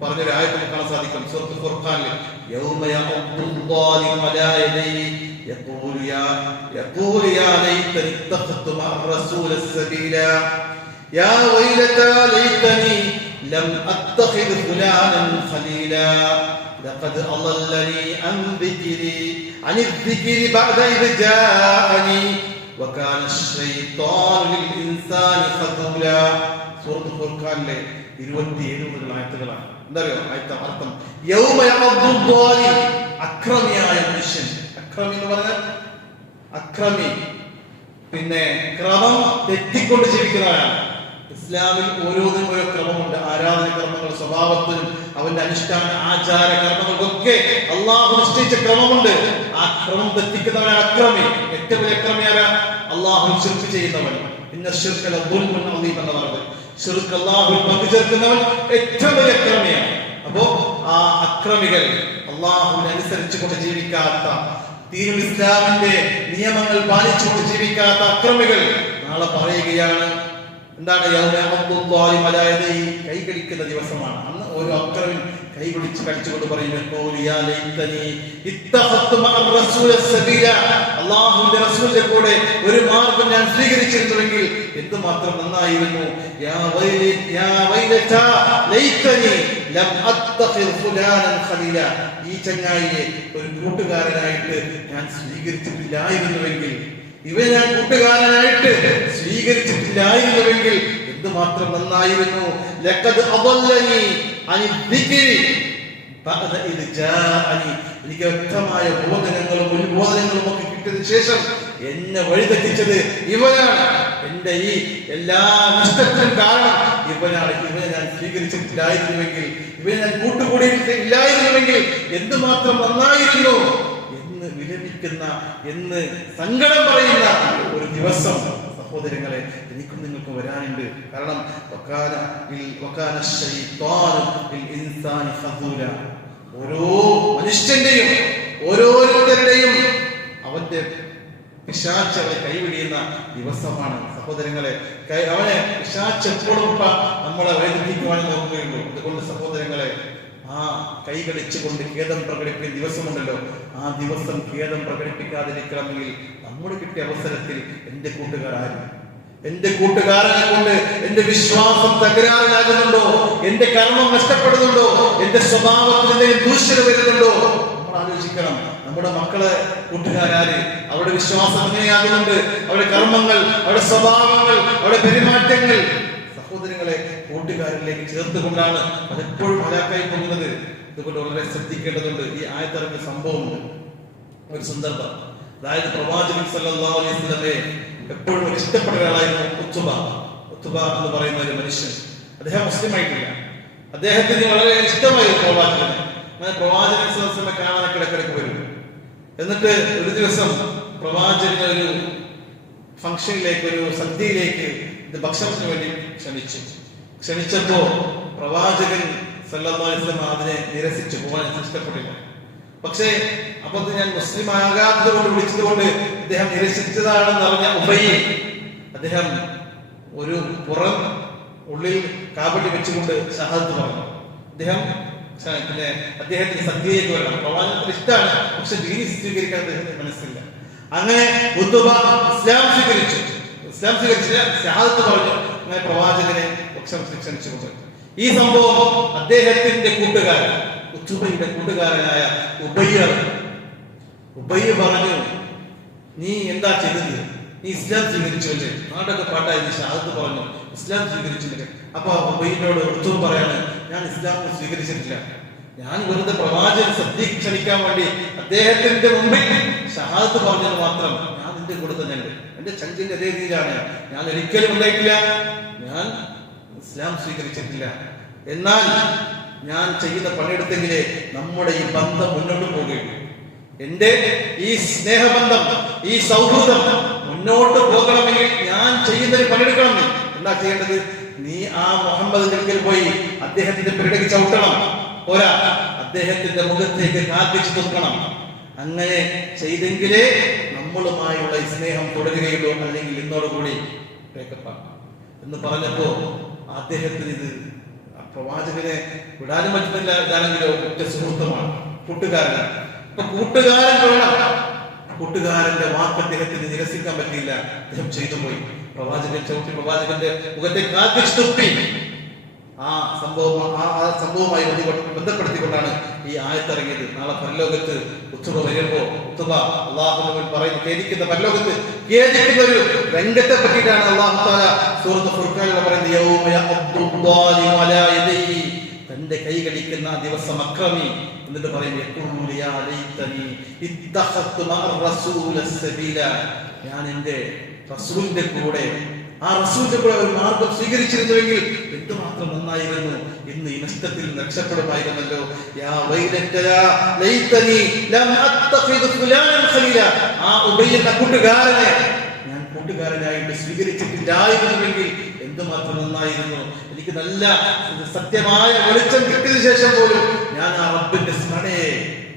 പറഞ്ഞൊരു ആയത്ത് നമുക്ക് കാണാൻ സാധിക്കും. സൂറത്തുൽ ഫുർഖാനിൽ യൗമ യഖുദ്ദു അലാ യദൈഹി യഖൂലു യാ ലൈതനി ഇത്തഖത്തു മഅ റസൂല സബീലാ യാ വൈലതാ ലൈതനി ലം അത്തഖിദ് ഫുലാനൻ ഖലീലാ ലഖദ് അളല്ലനി അൻ ദിക്രി ബഅദ ഇദ് ജാഅനി വകാന അശ്ശൈത്താനു ലിൽ ഇൻസാനി ഖദൂലാ. സൂറത്തുൽ ഫുർഖാനിലെ 27 മുതൽ ആയത്തുകളാണ്. എന്താ അറിയോ ആയത്തെ അർത്ഥം? യൗമ യഅദ്ദു ദ്വാലിം, അക്രമിയായ മനുഷ്യൻ. അക്രമി എന്ന് പറഞ്ഞാൽ അക്രമി, പിന്നെ ക്രമം തെറ്റിക്കൊണ്ട് ജീവിക്കുന്നവരാണ്. ഇസ്ലാമിൽ ഓരോന്നിനും ഓരോ ക്രമമുണ്ട്. ആരാധന കർമ്മങ്ങൾ സ്വഭാവത്തിനും അവന്റെ അനുഷ്ഠാന ആചാര കർമ്മങ്ങൾക്കൊക്കെ അള്ളാഹു നിശ്ചയിച്ച ക്രമമുണ്ട്. ആ ക്രമം തെറ്റിക്കുന്നവനാണ് അക്രമി. ഏറ്റവും വലിയ അക്രമിയായ അള്ളാഹു ശിർക്ക് ചെയ്യുന്നവൻ. ഇന്ന ശിർക ലദുൽമുൻ അദീം എന്ന് പറഞ്ഞത്. ശിർക്ക് അല്ലാഹുവിൽ പങ്കുചേർക്കുന്നവൻ ഏറ്റവും വലിയ അക്രമിയാണ്. അപ്പോ ആ അക്രമികൾ അള്ളാഹുവിനെ അനുസരിച്ചുകൊണ്ട് ജീവിക്കാത്ത, ദീനുൽ ഇസ്ലാമിന്റെ നിയമങ്ങൾ പാലിച്ചുകൊണ്ട് ജീവിക്കാത്ത അക്രമികൾ നാളെ പറയുകയാണ് എന്താണ്? കൈകടിക്കുന്ന ദിവസമാണ്. അന്ന് ഓരോ അക്രമിൻ കൈപിടിച്ച് കടിച്ചുകൊണ്ട് പറയുന്നത് അല്ലാഹുവിന്റെ റസൂലിന്റെ കൂടെ ഒരു മാർഗം ഞാൻ സ്വീകരിച്ചിരുന്നുവെങ്കിൽ എന്തുമാത്രം നന്നായിരുന്നു. ഈ ചങ്ങായിയെ ഒരു കൂട്ടുകാരനായിട്ട് ഞാൻ സ്വീകരിച്ചിട്ടില്ലായിരുന്നുവെങ്കിൽ, ഇവനെ ഞാൻ കൂട്ടുകാരനായിട്ട് സ്വീകരിച്ചിട്ടില്ലായിരുന്നുവെങ്കിൽ എന്തുമാത്രം നന്നായിരുന്നു. ലഖദ് അദല്ലനി അനി ദിക്രി ബഅദ ഇദ് ജാഅനി. എനിക്ക് വ്യക്തമായ ബോധനങ്ങളും ഉത്ബോധനങ്ങളും ഒക്കെ കിട്ടിയതിനു ശേഷം എന്നെ വഴിതെറ്റിച്ചത് ഇവനാണ്. എന്റെ ഈ എല്ലാ നഷ്ടത്തിനും കാരണം ഇവനാണ്. ഇവനെ ഞാൻ സ്വീകരിച്ചിട്ടില്ലായിരുന്നുവെങ്കിൽ, ഇവനെ ഞാൻ കൂട്ടുകൂടിയിട്ടില്ലായിരുന്നുവെങ്കിൽ എന്തുമാത്രം നന്നായിരുന്നു എന്ന് വിലപിക്കുന്ന, എന്ന് സങ്കടം പറയുന്ന ഒരു ദിവസം സഹോദരങ്ങളെ എനിക്കും നിങ്ങൾക്കും വരാനുണ്ട്. കാരണം ഓരോ മനുഷ്യന്റെയും ഓരോരുത്തരുടെയും അവന്റെ പിശാച് അവനെ കൈവിടിയുന്ന ദിവസമാണ് സഹോദരങ്ങളെ. അവനെ പിശാച് എപ്പോഴും നമ്മളെ വൈദ്യുതിക്കുവാൻ നോക്കുകയുള്ളൂ. അതുകൊണ്ട് സഹോദരങ്ങളെ, ആ കൈകളിച്ചുകൊണ്ട് ഖേദം പ്രകടിപ്പിക്കുന്ന ദിവസമുണ്ടല്ലോ, ആ ദിവസം ഖേദം പ്രകടിപ്പിക്കാതിരിക്കണമെങ്കിൽ നമ്മുടെ കിട്ടിയ അവസരത്തിൽ എന്റെ കൂട്ടുകാരാരും, എന്റെ കൂട്ടുകാരനെ കൊണ്ട് എന്റെ വിശ്വാസം തകരാറിലാകുന്നുണ്ടോ, എന്റെ കർമ്മം നഷ്ടപ്പെടുന്നുണ്ടോ, എന്റെ സ്വഭാവത്തിൽ എന്തെങ്കിലും ദൂഷ്യത വരുന്നുണ്ടോ, നമ്മൾ ആലോചിക്കണം. നമ്മുടെ മക്കളെ കൂട്ടുകാരാര്, അവരുടെ വിശ്വാസം എങ്ങനെയാകുന്നുണ്ട്, അവരുടെ കർമ്മങ്ങൾ, അവരുടെ സ്വഭാവങ്ങൾ, അവരുടെ പെരുമാറ്റങ്ങൾ സഹോദരങ്ങളെ കൂട്ടുകാരിലേക്ക് ചേർത്തുകൊണ്ടാണ് പലപ്പോഴും ഹലാക്കായി പോകുന്നത്. ഇതുകൊണ്ട് വളരെ ശ്രദ്ധിക്കേണ്ടതുണ്ട്. ഈ ആയത്തിറങ്ങിയ സംഭവമുണ്ട്, ഒരു സന്ദർഭം. അതായത് പ്രവാചകൻ സല്ലല്ലാഹു അലൈഹി വസല്ലമയെ എപ്പോഴും ഒരു ഇഷ്ടപ്പെട്ട ഒരാളായിരുന്നു ഉത്ബ എന്ന് പറയുന്ന ഒരു മനുഷ്യൻ. അദ്ദേഹം മുസ്ലിം ആയിട്ടില്ല. അദ്ദേഹത്തിന് വളരെ ഇഷ്ടമായിരുന്നു പ്രവാചകനെ. അങ്ങനെ പ്രവാചകൻ സല്ലല്ലാഹു അലൈഹി വസല്ലമയെ കാണാനൊക്കെ ഇടയ്ക്കിടയ്ക്ക് വരും. എന്നിട്ട് ഒരു ദിവസം പ്രവാചകനെ ഒരു ഫംഗ്ഷനിലേക്ക്, ഒരു സദ്യയിലേക്ക് ഭക്ഷണത്തിന് വേണ്ടി ക്ഷണിച്ചപ്പോ പ്രവാചകൻ സല്ലല്ലാഹു അലൈഹി വസല്ലം അതിനെ നിരസിച്ചു, പോകാൻ ഇഷ്ടപ്പെട്ടില്ല. പക്ഷേ അപ്പൊ ഞാൻ മുസ്ലിം ആകാത്തത് കൊണ്ട് വിളിച്ചത് കൊണ്ട് അദ്ദേഹം നിരസിച്ചതാണെന്ന് അറിഞ്ഞ ഉബയ്യ് അദ്ദേഹം ഒരു പുറം ഉള്ളിൽ കാവടി വെച്ചുകൊണ്ട് ഷഹാദത്ത് പറഞ്ഞു. പിന്നെ അദ്ദേഹത്തിന് സദ്യയിലേക്ക് വരണം. പ്രവാചകത്തിന് ഇഷ്ടമാണ്, പക്ഷെ ദീനി സ്വീകരിക്കാൻ അദ്ദേഹത്തിന് മനസ്സില്ല. അങ്ങനെ ഉത്ബ ഇസ്ലാം സ്വീകരിച്ചില്ല, ഷഹാദത്ത് പറഞ്ഞു. അങ്ങനെ പ്രവാചകനെ ഭക്ഷണം ക്ഷണിച്ചുകൊണ്ട് ഈ സംഭവം അദ്ദേഹത്തിന്റെ കൂട്ടുകാരൻ ഉത്ബയുടെ കൂട്ടുകാരനായ ഉബയ്യ് പറഞ്ഞു, നീ എന്താ ചെയ്തത്? നീ ഇസ്ലാം സ്വീകരിച്ചു അല്ലേ? നാടൊക്കെ പാട്ടായി നീ ഷഹാദത്ത് പറഞ്ഞു, ഇസ്ലാം സ്വീകരിച്ചില്ലേ? അപ്പൊ ഉബയ്യിനോട് ഉത്ബ പറയാണ്, ഞാൻ ഇസ്ലാം സ്വീകരിച്ചിട്ടില്ല, ഞാൻ വെറുതെ പ്രവാചകൻ സദ്യ ക്ഷണിക്കാൻ വേണ്ടി അദ്ദേഹത്തിന്റെ മുമ്പിൽ ഷഹാദത്ത് പറഞ്ഞത് മാത്രം. ഞാൻ നിന്റെ കൂടെ തന്നെ ഉണ്ട്, എന്റെ ചങ്കിന്റെ അതേ രീതിയിലാണ്. ഞാൻ ഒരിക്കലും ഉണ്ടായിട്ടില്ല, ഞാൻ ഇസ്ലാം സ്വീകരിച്ചിട്ടില്ല. എന്നാൽ ഞാൻ ചെയ്യുന്ന പണിയെടുത്തെങ്കിലേ നമ്മുടെ ഈ ബന്ധം മുന്നോട്ട് പോവുകയുള്ളൂ. എന്റെ ഈ സ്നേഹബന്ധം, ഈ സൗഹൃദം മുന്നോട്ട് പോകണമെങ്കിൽ ഞാൻ ചെയ്യുന്നൊരു പണിയെടുക്കണം. നീ എന്താ ചെയ്യേണ്ടത്? നീ ആ മുഹമ്മദിന്റെ അടുക്കൽ പോയി അദ്ദേഹത്തിന്റെ പിറകിൽ ചവിട്ടണം. പോരാ, അദ്ദേഹത്തിന്റെ മുഖത്തേക്ക് കാത്തിച്ചു തുറക്കണം. അങ്ങനെ ചെയ്തെങ്കിലേ നമ്മളുമായുള്ള ഈ സ്നേഹം തുടരുകയുള്ളൂ, അല്ലെങ്കിൽ ഇന്നോടുകൂടി ബ്രേക്കപ്പാണ് എന്ന് പറഞ്ഞപ്പോ അദ്ദേഹത്തിന് ഇത് പ്രവാചകനെ വിടാനും പറ്റുന്നില്ല. ഇതാണെങ്കിലോ ഒറ്റ സുഹൃത്തുമാണ്, കൂട്ടുകാരനാണ്. അപ്പൊ കൂട്ടുകാരൻ വേണം. കൂട്ടുകാരന്റെ വാക്ക് അദ്ദേഹത്തിന് നിരസിക്കാൻ പറ്റിയില്ല, അദ്ദേഹം ചെയ്തു പോയി. പ്രവാചകൻ ചവിട്ടി പ്രവാചകന്റെ മുഖത്തെ കാത്തിച്ചു തുപ്പി. ആ സംഭവവുമായി ബന്ധപ്പെടുത്തിക്കൊണ്ടാണ് ഈ ആയത്തിറങ്ങിയത്. നാളെ പരലോകത്ത് ഉത്ബ വരുമ്പോ ഉത്ബ അള്ളാഹു പറയുന്ന ഖേദിക്കുന്ന പരലോകത്ത് ഖേദിക്കുന്ന ഒരു രംഗത്തെ പറ്റിയിട്ടാണ് അള്ളാഹു തആല സൂറത്ത് ഫുർഖാനിൽ പറയുന്നത്, യൗമ യഅബ്ദു ളാലിമു അലാ യദൈഹി, തന്റെ കൈ കടിക്കുന്ന ദിവസം അക്രമി എന്നിട്ട് പറയും, യഖൂലു യാ ലൈതനി ഇത്തഖത്തു മഅർ റസൂല സബീല, ഞാൻ എന്റെ റസൂലിന്റെ കൂടെ ഒരു മാർഗം സ്വീകരിച്ചിരുന്നുവെങ്കിൽ എന്തുമാത്രം നന്നായിരുന്നു, ഇന്ന് ഈ നഷ്ടത്തിൽ രക്ഷപ്പെടുമായിരുന്നല്ലോ. യാ വൈലത്തയാ ലൈതനി ലം അത്തഖിദ് ഫുലാനൻ ഖലീല, ആ ഉബയ്യ കൂട്ടുകാരനെ ഞാൻ കൂട്ടുകാരനായിട്ട് സ്വീകരിച്ചിട്ടില്ലായിരുന്നുവെങ്കിൽ എന്തുമാത്രം നന്നായിരുന്നു. എനിക്ക് നല്ല സത്യമായ വെളിച്ചം കിട്ടിയതിനു ശേഷം പോലും ഞാൻ ആ റബ്ബിന്റെ സ്മരണയെ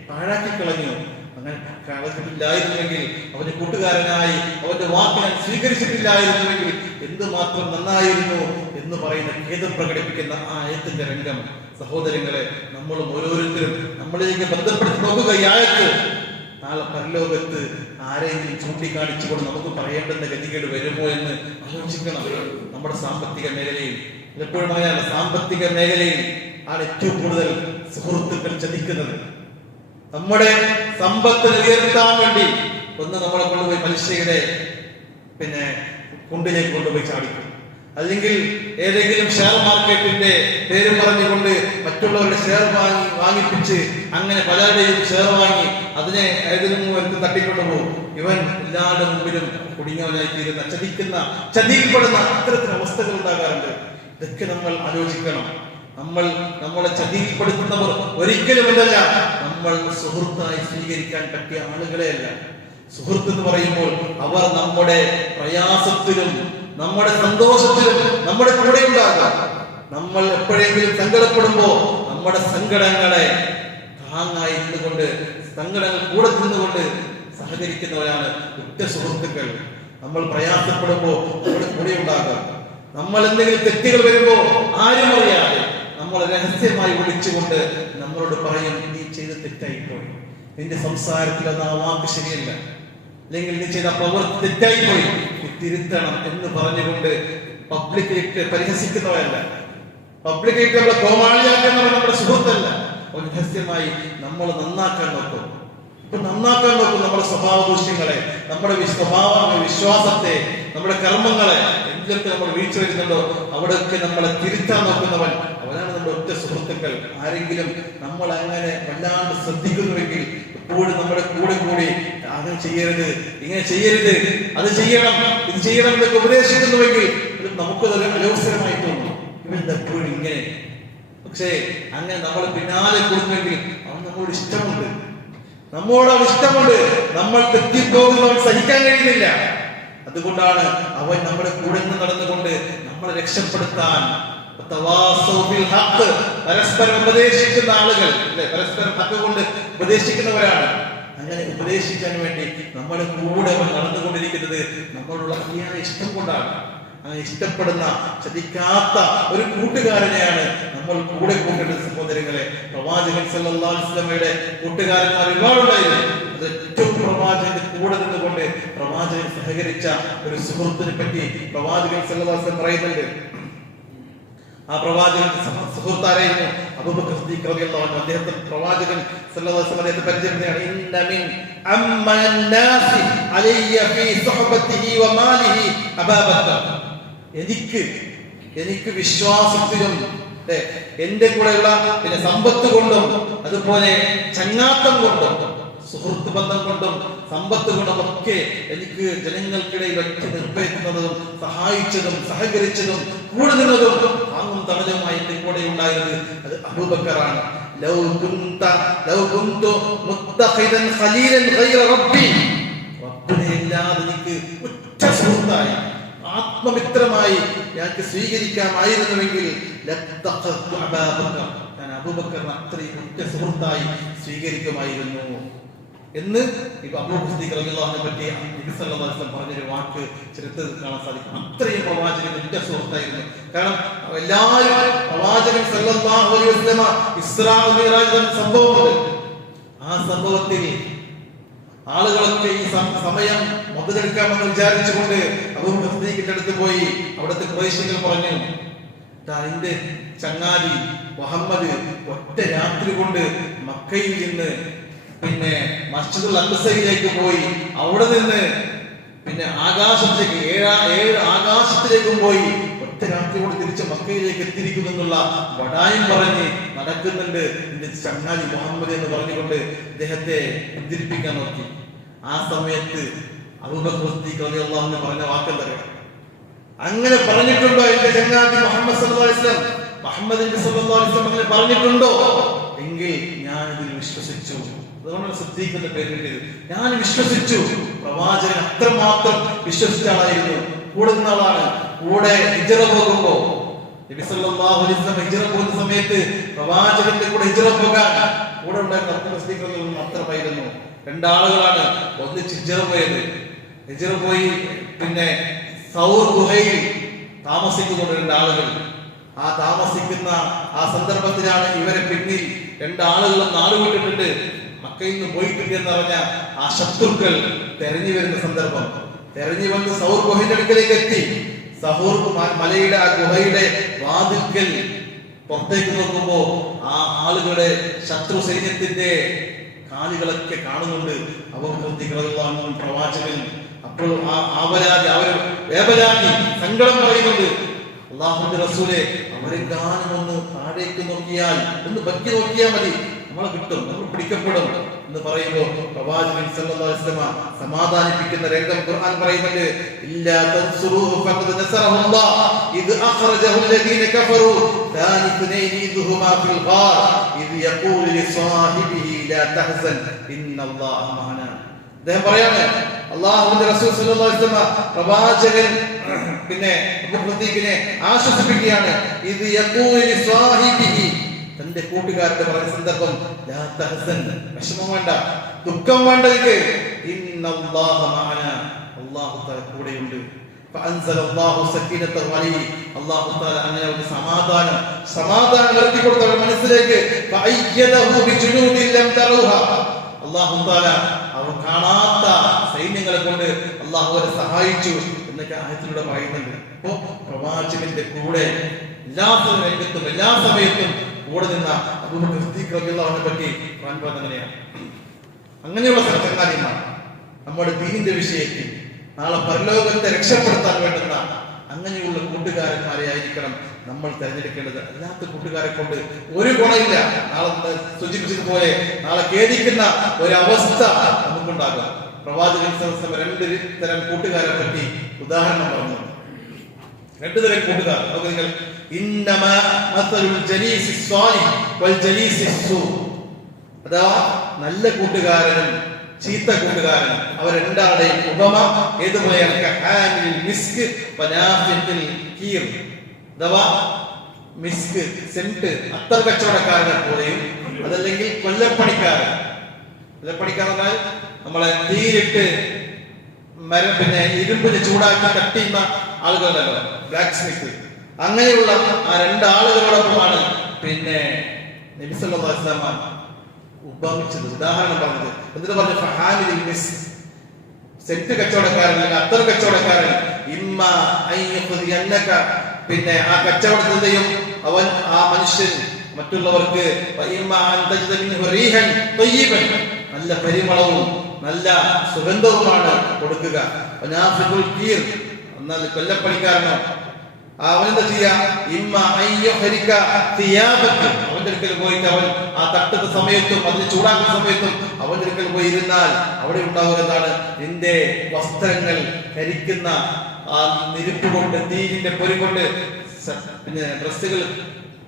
പാഴാക്കി കളഞ്ഞു. അങ്ങനെ കളഞ്ഞിട്ടില്ലായിരുന്നുവെങ്കിൽ, അവന്റെ കൂട്ടുകാരനായി അവന്റെ വാക്ക് ഞാൻ സ്വീകരിച്ചിട്ടില്ലായിരുന്നുവെങ്കിൽ എന്തുമാത്രം നന്നായിരുന്നു എന്ന് പറയുന്ന ഖേദം പ്രകടിപ്പിക്കുന്ന ആ ആയത്തിന്റെ രംഗം സഹോദരങ്ങളെ, നമ്മളും ഓരോരുത്തരും നമ്മളിലേക്ക് ബന്ധപ്പെടുത്തി നോക്കുക. ഈ ആയത്ത് നാളെ പരലോകത്ത് ആരെങ്കിലും ചൂണ്ടിക്കാണിച്ചുകൊണ്ട് നമുക്ക് പറയേണ്ടുന്ന ഗതികേട് വരുമോ എന്ന് ആലോചിക്കണം. നമ്മുടെ സാമ്പത്തിക മേഖലയിൽ എപ്പോഴും പറയാനുള്ള സാമ്പത്തിക മേഖലയിൽ ആണ് ഏറ്റവും കൂടുതൽ സുഹൃത്തുക്കൾ ചതിക്കുന്നത്. നമ്മുടെ സമ്പത്ത് ഉയർത്താൻ വേണ്ടി ഒന്ന് നമ്മളെ കൊണ്ടുപോയി പലിശയുടെ കുണ്ടിലേക്ക് കൊണ്ടുപോയി ചാടിക്കും. അല്ലെങ്കിൽ ഏതെങ്കിലും ഷെയർ മാർക്കറ്റിന്റെ പേര് പറഞ്ഞുകൊണ്ട് മറ്റുള്ളവരുടെ ഷെയർ വാങ്ങിപ്പിച്ച് അങ്ങനെ പലരുടെയും ഷെയർ വാങ്ങി അതിനെ ഏതെങ്കിലും തട്ടിക്കൊണ്ടു പോകും. ഇവൻ എല്ലാവരുടെ മുമ്പിലും കുടുങ്ങിയവനായി തീരുന്ന ചതിക്കപ്പെടുന്ന അത്തരത്തിൽ അവസ്ഥകൾ ഉണ്ടാകാറുണ്ട്. ഇതൊക്കെ നമ്മൾ ആലോചിക്കണം. നമ്മളെ ചതിപ്പെടുത്തുന്നവർ ഒരിക്കലുമല്ല നമ്മൾ സുഹൃത്തായി സ്വീകരിക്കാൻ പറ്റിയ ആളുകളെയല്ല. സുഹൃത്ത് എന്ന് പറയുമ്പോൾ അവർ നമ്മുടെ പ്രയാസത്തിലും നമ്മുടെ സന്തോഷത്തിലും നമ്മുടെ കൂടെ ഉണ്ടാകാം. നമ്മൾ എപ്പോഴെങ്കിലും സങ്കടപ്പെടുമ്പോ നമ്മുടെ സങ്കടങ്ങളെ താങ്ങായി നിന്നുകൊണ്ട് സങ്കടങ്ങൾ കൂടെ നിന്നുകൊണ്ട് സഹകരിക്കുന്നവരാണ് ഉറ്റ സുഹൃത്തുക്കൾ. നമ്മൾ പ്രയാസപ്പെടുമ്പോ നമ്മുടെ കൂടെ ഉണ്ടാകാം. നമ്മൾ എന്തെങ്കിലും തെറ്റുകൾ വരുമ്പോ ആരും അറിയാതെ നമ്മൾ രഹസ്യമായി വിളിച്ചുകൊണ്ട് നമ്മളോട് പറയും, നീ ചെയ്ത തെറ്റായിപ്പോയി, നിന്റെ സംസാരത്തിൽ അത് ആ വാക്ക് ശരിയല്ല, അല്ലെങ്കിൽ നീ ചെയ്ത പ്രവൃത്തി തെറ്റായിപ്പോയി, തിരുത്തണം എന്ന് പറഞ്ഞുകൊണ്ട് പബ്ലിക്കായിട്ട് പരിഹസിക്കുന്നവരല്ല. പബ്ലിക്കായിട്ട് നമ്മളെ കോമാളിയാക്കുന്നവർ നമ്മുടെ സുഹൃത്തല്ല. ഒരു രഹസ്യമായി നമ്മൾ നന്നാക്കാൻ നോക്കും. നമ്മുടെ സ്വഭാവ ദൂഷ്യങ്ങളെ, നമ്മുടെ വിശ്വാസത്തെ, നമ്മുടെ കർമ്മങ്ങളെ എന്തൊക്കെ നമ്മൾ വീഴ്ച വരുന്നുണ്ടോ അവിടെയൊക്കെ നമ്മളെ തിരുത്താൻ നോക്കുന്നവൻ അവനാണ് നമ്മുടെ ഒറ്റ സുഹൃത്തുക്കൾ. ആരെങ്കിലും നമ്മൾ അങ്ങനെ വല്ലാണ്ട് ശ്രദ്ധിക്കുന്നുവെങ്കിൽ എപ്പോഴും നമ്മുടെ കൂടെ കൂടി അങ്ങനെ ചെയ്യരുത്, ഇങ്ങനെ ചെയ്യരുത്, അത് ചെയ്യണം, ഇത് ചെയ്യണം എന്നൊക്കെ ഉപദേശിക്കുന്നുവെങ്കിൽ നമുക്കതൊരു അലോസരമായി തോന്നും. ഇവൻ എപ്പോഴും ഇങ്ങനെ. പക്ഷേ അങ്ങനെ നമ്മൾ പിന്നാലെ കൊടുക്കുമെങ്കിൽ അവൻ നമ്മളോട് ഇഷ്ടമുണ്ട്, നമ്മൾ തെറ്റിപ്പോകുന്നവൻ സഹിക്കാൻ കഴിയുന്നില്ല. അതുകൊണ്ടാണ് അവൻ നമ്മുടെ കൂടെ നിന്ന് നടന്നുകൊണ്ട് നമ്മളെ രക്ഷപ്പെടുത്താൻ പരസ്പരം ഉപദേശിക്കുന്ന ആളുകൾ, പരസ്പരം ഹക്ക് കൊണ്ട് ഉപദേശിക്കുന്നവരാണ്. അങ്ങനെ ഉപദേശിക്കാൻ വേണ്ടി നമ്മുടെ കൂടെ അവൻ നടന്നുകൊണ്ടിരിക്കുന്നത് നമ്മളോടുള്ള അതിയായ ഇഷ്ടം കൊണ്ടാണ്. അങ്ങനെ ഇഷ്ടപ്പെടുന്ന ചതിക്കാത്ത ഒരു കൂട്ടുകാരനെയാണ് നമ്മൾ കൂടെ കൂട്ടേണ്ടത്. സഹോദരങ്ങളെ, പ്രവാചകൻ സല്ലല്ലാഹു അലൈഹി വസല്ലമയുടെ കൂട്ടുകാരന്മാർ ഒരുപാടുണ്ടായിരുന്നു. അത് ഏറ്റവും പ്രവാചകന്റെ കൂടെ നിന്നുകൊണ്ട് പ്രവാചകൻ സഹകരിച്ച ഒരു സുഹൃത്തിനെ പറ്റി പ്രവാചകൻ സല്ലല്ലാഹു അലൈഹി വസല്ലം പറയുന്നുണ്ട്. ആ പ്രവാചകൻ സുഹൃത്താരായിരുന്നു അബൂബക്കർ സിദ്ദീഖ് റളിയല്ലാഹു അൻഹു. അദ്ദേഹത്തെ പ്രവാചകൻ സല്ലല്ലാഹു അലൈഹി വസല്ലം പരിചയപ്പെടുത്തുകയാണ്. ഇന്ന മിൻ അമ്മന്നാസി അലയ്യ ഫീ സുഹബത്തിഹി വമാലിഹി അബൂബക്കർ. എനിക്ക് വിശ്വാസത്തിലും എന്റെ കൂടെയുള്ള പിന്നെ സമ്പത്ത് കൊണ്ടും അതുപോലെ ചങ്ങാത്തം കൊണ്ടും സുഹൃത്ത് ബന്ധം കൊണ്ടും സമ്പത്ത് കൊണ്ടും ഒക്കെ എനിക്ക് ജനങ്ങൾക്കിടയിൽ ഒറ്റ നിർഭയക്കുന്നതും സഹായിച്ചതും സഹകരിച്ചതും കൂടെ നിന്നതും താങ്ങും തണലുമായി എന്റെ കൂടെ ഉണ്ടായിരുന്നത് അത് അബൂബക്കറാണ്. എനിക്ക് ഉറ്റ സുഹൃത്തായി ആത്മമിത്രമായി ഞങ്ങൾക്ക് സ്വീകരിക്കാമായിരുന്നുവെങ്കിൽ ഞാൻ അബൂബക്കറിനെ അത്രയും ഉറ്റ സുഹൃത്തായി സ്വീകരിക്കുമായിരുന്നു എന്ന് അബൂബക്കർ സിദ്ദീഖ് റളിയല്ലാഹു അൻഹുവിനെ പറ്റി നബി സല്ലല്ലാഹു അലൈഹി വസല്ലം പറഞ്ഞൊരു വാക്ക് ചരിത്രത്തിൽ കാണാൻ സാധിക്കും. അത്രയും പ്രവാചകൻ ഉറ്റ സുഹൃത്തായിരുന്നു. കാരണം എല്ലാവരും പ്രവാചകൻ സല്ലല്ലാഹു അലൈഹി വസല്ലം ഇസ്രാ മിഅ്റാജ് എന്ന സംഭവമുണ്ട്. ആ സംഭവത്തിൽ ആളുകളൊക്കെ ഈ സമയം മുതലെടുക്കാമെന്ന് വിചാരിച്ചുകൊണ്ട് അബൂബക്കർ സിദ്ദീഖിന്റെ അടുത്ത് പോയി. അവിടുത്തെ ഖുറൈശികൾ പറഞ്ഞു, എന്റെ ചങ്ങാതി മുഹമ്മദ് ഒറ്റ രാത്രി കൊണ്ട് മക്കയിൽ നിന്ന് പിന്നെ മസ്ജിദുൽ അഖ്സയിലേക്ക് പോയി, അവിടെ നിന്ന് പിന്നെ ആകാശത്തേക്ക് ഏഴ് ആകാശത്തിലേക്കും പോയി ഒറ്റ രാത്രി കൊണ്ട് തിരിച്ച് മക്കയിലേക്ക് എത്തിയിരിക്കുന്നു എന്നുള്ള വടായും പറഞ്ഞ് നടക്കുന്നുണ്ട് എന്റെ ചങ്ങാതി മുഹമ്മദ് എന്ന് പറഞ്ഞുകൊണ്ട് അദ്ദേഹത്തെ പിന്തിരിപ്പിക്കാൻ നോക്കി. ആ സമയത്ത് അബൂബക്കർ സിദ്ദീഖ് റളിയല്ലാഹു അൻഹു പറഞ്ഞ വാക്കെന്താ? അങ്ങനെ പറഞ്ഞിട്ടുണ്ടോ എന്റെ ചങ്ങാതി മുഹമ്മദ് സല്ലല്ലാഹു അലൈഹി വസല്ലം, മുഹമ്മദ് സല്ലല്ലാഹു അലൈഹി വസല്ലം അങ്ങനെ പറഞ്ഞിട്ടുണ്ടോ എങ്കിൽ ഞാൻ ഇതിൽ വിശ്വസിച്ചു. അതുകൊണ്ടാണ് സിദ്ദീഖ് എന്ന പേര് കിട്ടിയത്. ഞാൻ വിശ്വസിച്ചു. പ്രവാചകൻ അത്രമാത്രം വിശ്വസിച്ച ആളായിരുന്നു. കൂടെ നിന്ന ആളാണ്. കൂടെ ഹിജ്റ പോകുമ്പോ നബി സല്ലല്ലാഹു അലൈഹി വസല്ലം ഹിജ്റ പോകുന്ന സമയത്ത് പ്രവാചകന്റെ കൂടെ ഹിജ്റ പോകാൻ കൂടെ ഉണ്ടായിരുന്ന അബൂബക്കർ സിദ്ദീഖ് റളിയല്ലാഹു അൻഹു മാത്രമായിരുന്നു. രണ്ടാളുകളാണ് ഒന്നിച്ച് ഹിജ്റ പോയത്. ഹിജ്റ പോയി പിന്നെ സൗർ ഗുഹയിൽ താമസിക്കുന്നുണ്ട് രണ്ടാളുകൾ. ആ താമസിക്കുന്ന ആ സന്ദർഭത്തിലാണ് ഇവരെ പിന്നിൽ രണ്ടാളുകളും നാടുവിട്ടിട്ടുണ്ട്. മക്കയിൽ നിന്ന് പോയിട്ടുണ്ട് എന്ന് പറഞ്ഞ ആ ശത്രുക്കൾ തെരഞ്ഞു വരുന്ന സന്ദർഭം. തെരഞ്ഞു വന്ന് സൗർ ഗുഹയുടെ അടുക്കലേക്ക് എത്തി. സഹൂർ മലയുടെ ആ ഗുഹയുടെ വാതിൽക്കൽ പുറത്തേക്ക് നോക്കുമ്പോ ആ ആളുകളുടെ ശത്രു സൈന്യത്തിന്റെ കാലുകളൊക്കെ കാണുന്നുണ്ട്. അവർ പ്രവാചകൻ അപ്പോൾ അവർ വേവലാതി സങ്കടം പറയുന്നുണ്ട്. അല്ലാഹുവിന്റെ റസൂലേ, അവരെങ്ങാനും ഒന്ന് താഴേക്ക് നോക്കിയാൽ, ഒന്ന് ബക്കി നോക്കിയാൽ മതി, നമ്മളെ കിട്ടും, നമ്മൾ പിടിക്കപ്പെടും എന്ന് പറയുമ്പോൾ പ്രവാചകൻ സല്ലല്ലാഹു അലൈഹി വസല്ലം സമാധാനിപ്പിക്കുന്ന രംഗം ഖുർആൻ പറയുന്നുണ്ട്. ഇല്ലാ തൻസുറൂഹു ഫഖദ് നസറഹുല്ലാഹ് ഇദ് അഖ്റജഹു അല്ലദീന കഫറൂ ثاني اثنين إذ هما في الغار إذ يقول لصاحبه لا تحزن إن الله معنا. അദ്ദേഹം പറയാണ്, അല്ലാഹുവിന്റെ റസൂൽ സല്ലല്ലാഹു അലൈഹി വസല്ലം പ്രവാചകൻ പിന്നെ അബൂബക്കർ സിദ്ദീഖിനെ ആശ്വസിപ്പിക്കുകയാണ്. ഇദ് യഖൂലു ലിസ്വാഹിബിഹി, തന്റെ കൂട്ടുകാരന്റെ പറഞ്ഞ സന്ദർഭം, ലാ തഹ്സൻ, വിഷമം വേണ്ട, ദുഃഖം വേണ്ട, ഇന്നല്ലാഹ മഅനാ, അല്ലാഹു തആല കൂടെയുണ്ട്. ഫഅൻസലല്ലാഹു സക്കീനതഹു അലൈഹി, അല്ലാഹു തആല അങ്ങനെ ഒരു സമാധാനം ഇറക്കി കൊടുത്ത മനസ്സിലേക്ക്. ഫഅയ്യദഹു ബിജുനൂദിൻ ലം തറൂഹാ, അല്ലാഹു തആല അവർ കാണാത്ത സൈന്യങ്ങളെ കൊണ്ട് അല്ലാഹു അവരെ സഹായിച്ചു എന്നൊക്കെ ആയത്തിലൂടെ പറയുന്നുണ്ട്. അപ്പോ പ്രവാചകന്റെ കൂടെ എല്ലാ രംഗത്തും എല്ലാ സമയത്തും കൂടെ നിന്ന അബൂബക്കർ സിദ്ദീഖ് റളിയല്ലാഹു അൻഹുവിനെ പറ്റി ഖുർആൻ പറയുന്നത് അങ്ങനെയാണ്. അങ്ങനെയുള്ള സഹചര്യമാണ് നമ്മുടെ ദീനിന്റെ വിഷയത്തിൽ നാളെ പരലോകത്തെ രക്ഷപ്പെടുത്താൻ വേണ്ടുന്ന അങ്ങനെയുള്ള കൂട്ടുകാരന്മാരെ ആയിരിക്കണം നമ്മൾ തിരഞ്ഞെടുക്കേണ്ടത്. അല്ലാത്ത കൂട്ടുകാരെ കൊണ്ട് ഒരു ഗുണമില്ല. നാളെ സൂചിപ്പിച്ചതുപോലെ നാളെ ഖേദിക്കുന്ന ഒരവസ്ഥ നമുക്കുണ്ടാകാം. പ്രവാചകൻ രണ്ട് തരം കൂട്ടുകാരെ പറ്റി ഉദാഹരണം പറഞ്ഞു. രണ്ടു തരം കൂട്ടുകാർ നമുക്ക് നിങ്ങൾ ഇന്നമാ മസലുൽ ജലീസി സ്വാലിഹ് വൽ ജലീസി സൂ, അഥവാ നല്ല കൂട്ടുകാരനും ചീത്ത കൂട്ടുകാരനും അവർ രണ്ടാളുടെയും ഉപമ ഏതുപോലെയാണ്? മിസ്ക് വനാഫിയത്തിൽ കീർ, അഥവാ മിസ്ക് സെന്റ് അത്തർ കച്ചവടക്കാരനെ പോലെയും അതല്ലെങ്കിൽ കൊല്ലപ്പണിക്കാരൻ വിലപ്പണിക്കാർ പറഞ്ഞാൽ നമ്മളെ തീയിലിട്ട് മരം ഇരുമ്പിന് ചൂടാക്കി കട്ട് ചെയ്യുന്ന ആളുകളുണ്ടല്ലോ, ബ്ലാക്ക് സ്മിത്ത്. അങ്ങനെയുള്ള ആ രണ്ടാളുകളോടൊപ്പമാണ് നബി സല്ലല്ലാഹു അലൈഹി വസല്ലം ഉപമിച്ചത്, ഉദാഹരണം പറഞ്ഞത്. എന്നിട്ട് പറഞ്ഞു ഫഹാനിൽ മിസ്, സെറ്റ് കച്ചവടക്കാരൻ അല്ലെങ്കിൽ അത്തർ കച്ചവടക്കാരൻ, ഇമ്മ അയ്യഖുദിയന്നക, ആ കച്ചവടത്തിന്റെയും അവൻ ആ മനുഷ്യൻ മറ്റുള്ളവർക്ക് നല്ല പരിമളവും നല്ല സുഗന്ധവുമാണ് കൊടുക്കുക. എന്നാൽ കൊല്ലപ്പണിക്കാരനോ അവനെന്താ ചെയ്യാ, അവന്റെ അടുക്കൽ പോയിട്ട് അവൻ ആ തട്ടുന്ന സമയത്തും അതിന് ചൂടാക്കുന്ന സമയത്തും അവന്റെ അടുക്കൽ പോയി ഇരുന്നാൽ അവിടെ ഉണ്ടാവുന്നതാണ് നിന്റെ വസ്ത്രങ്ങൾ കരിക്കുന്ന ആ നിരുപ്പ് കൊണ്ട്, തീരിന്റെ പൊരി കൊണ്ട് ഡ്രസ്സുകൾ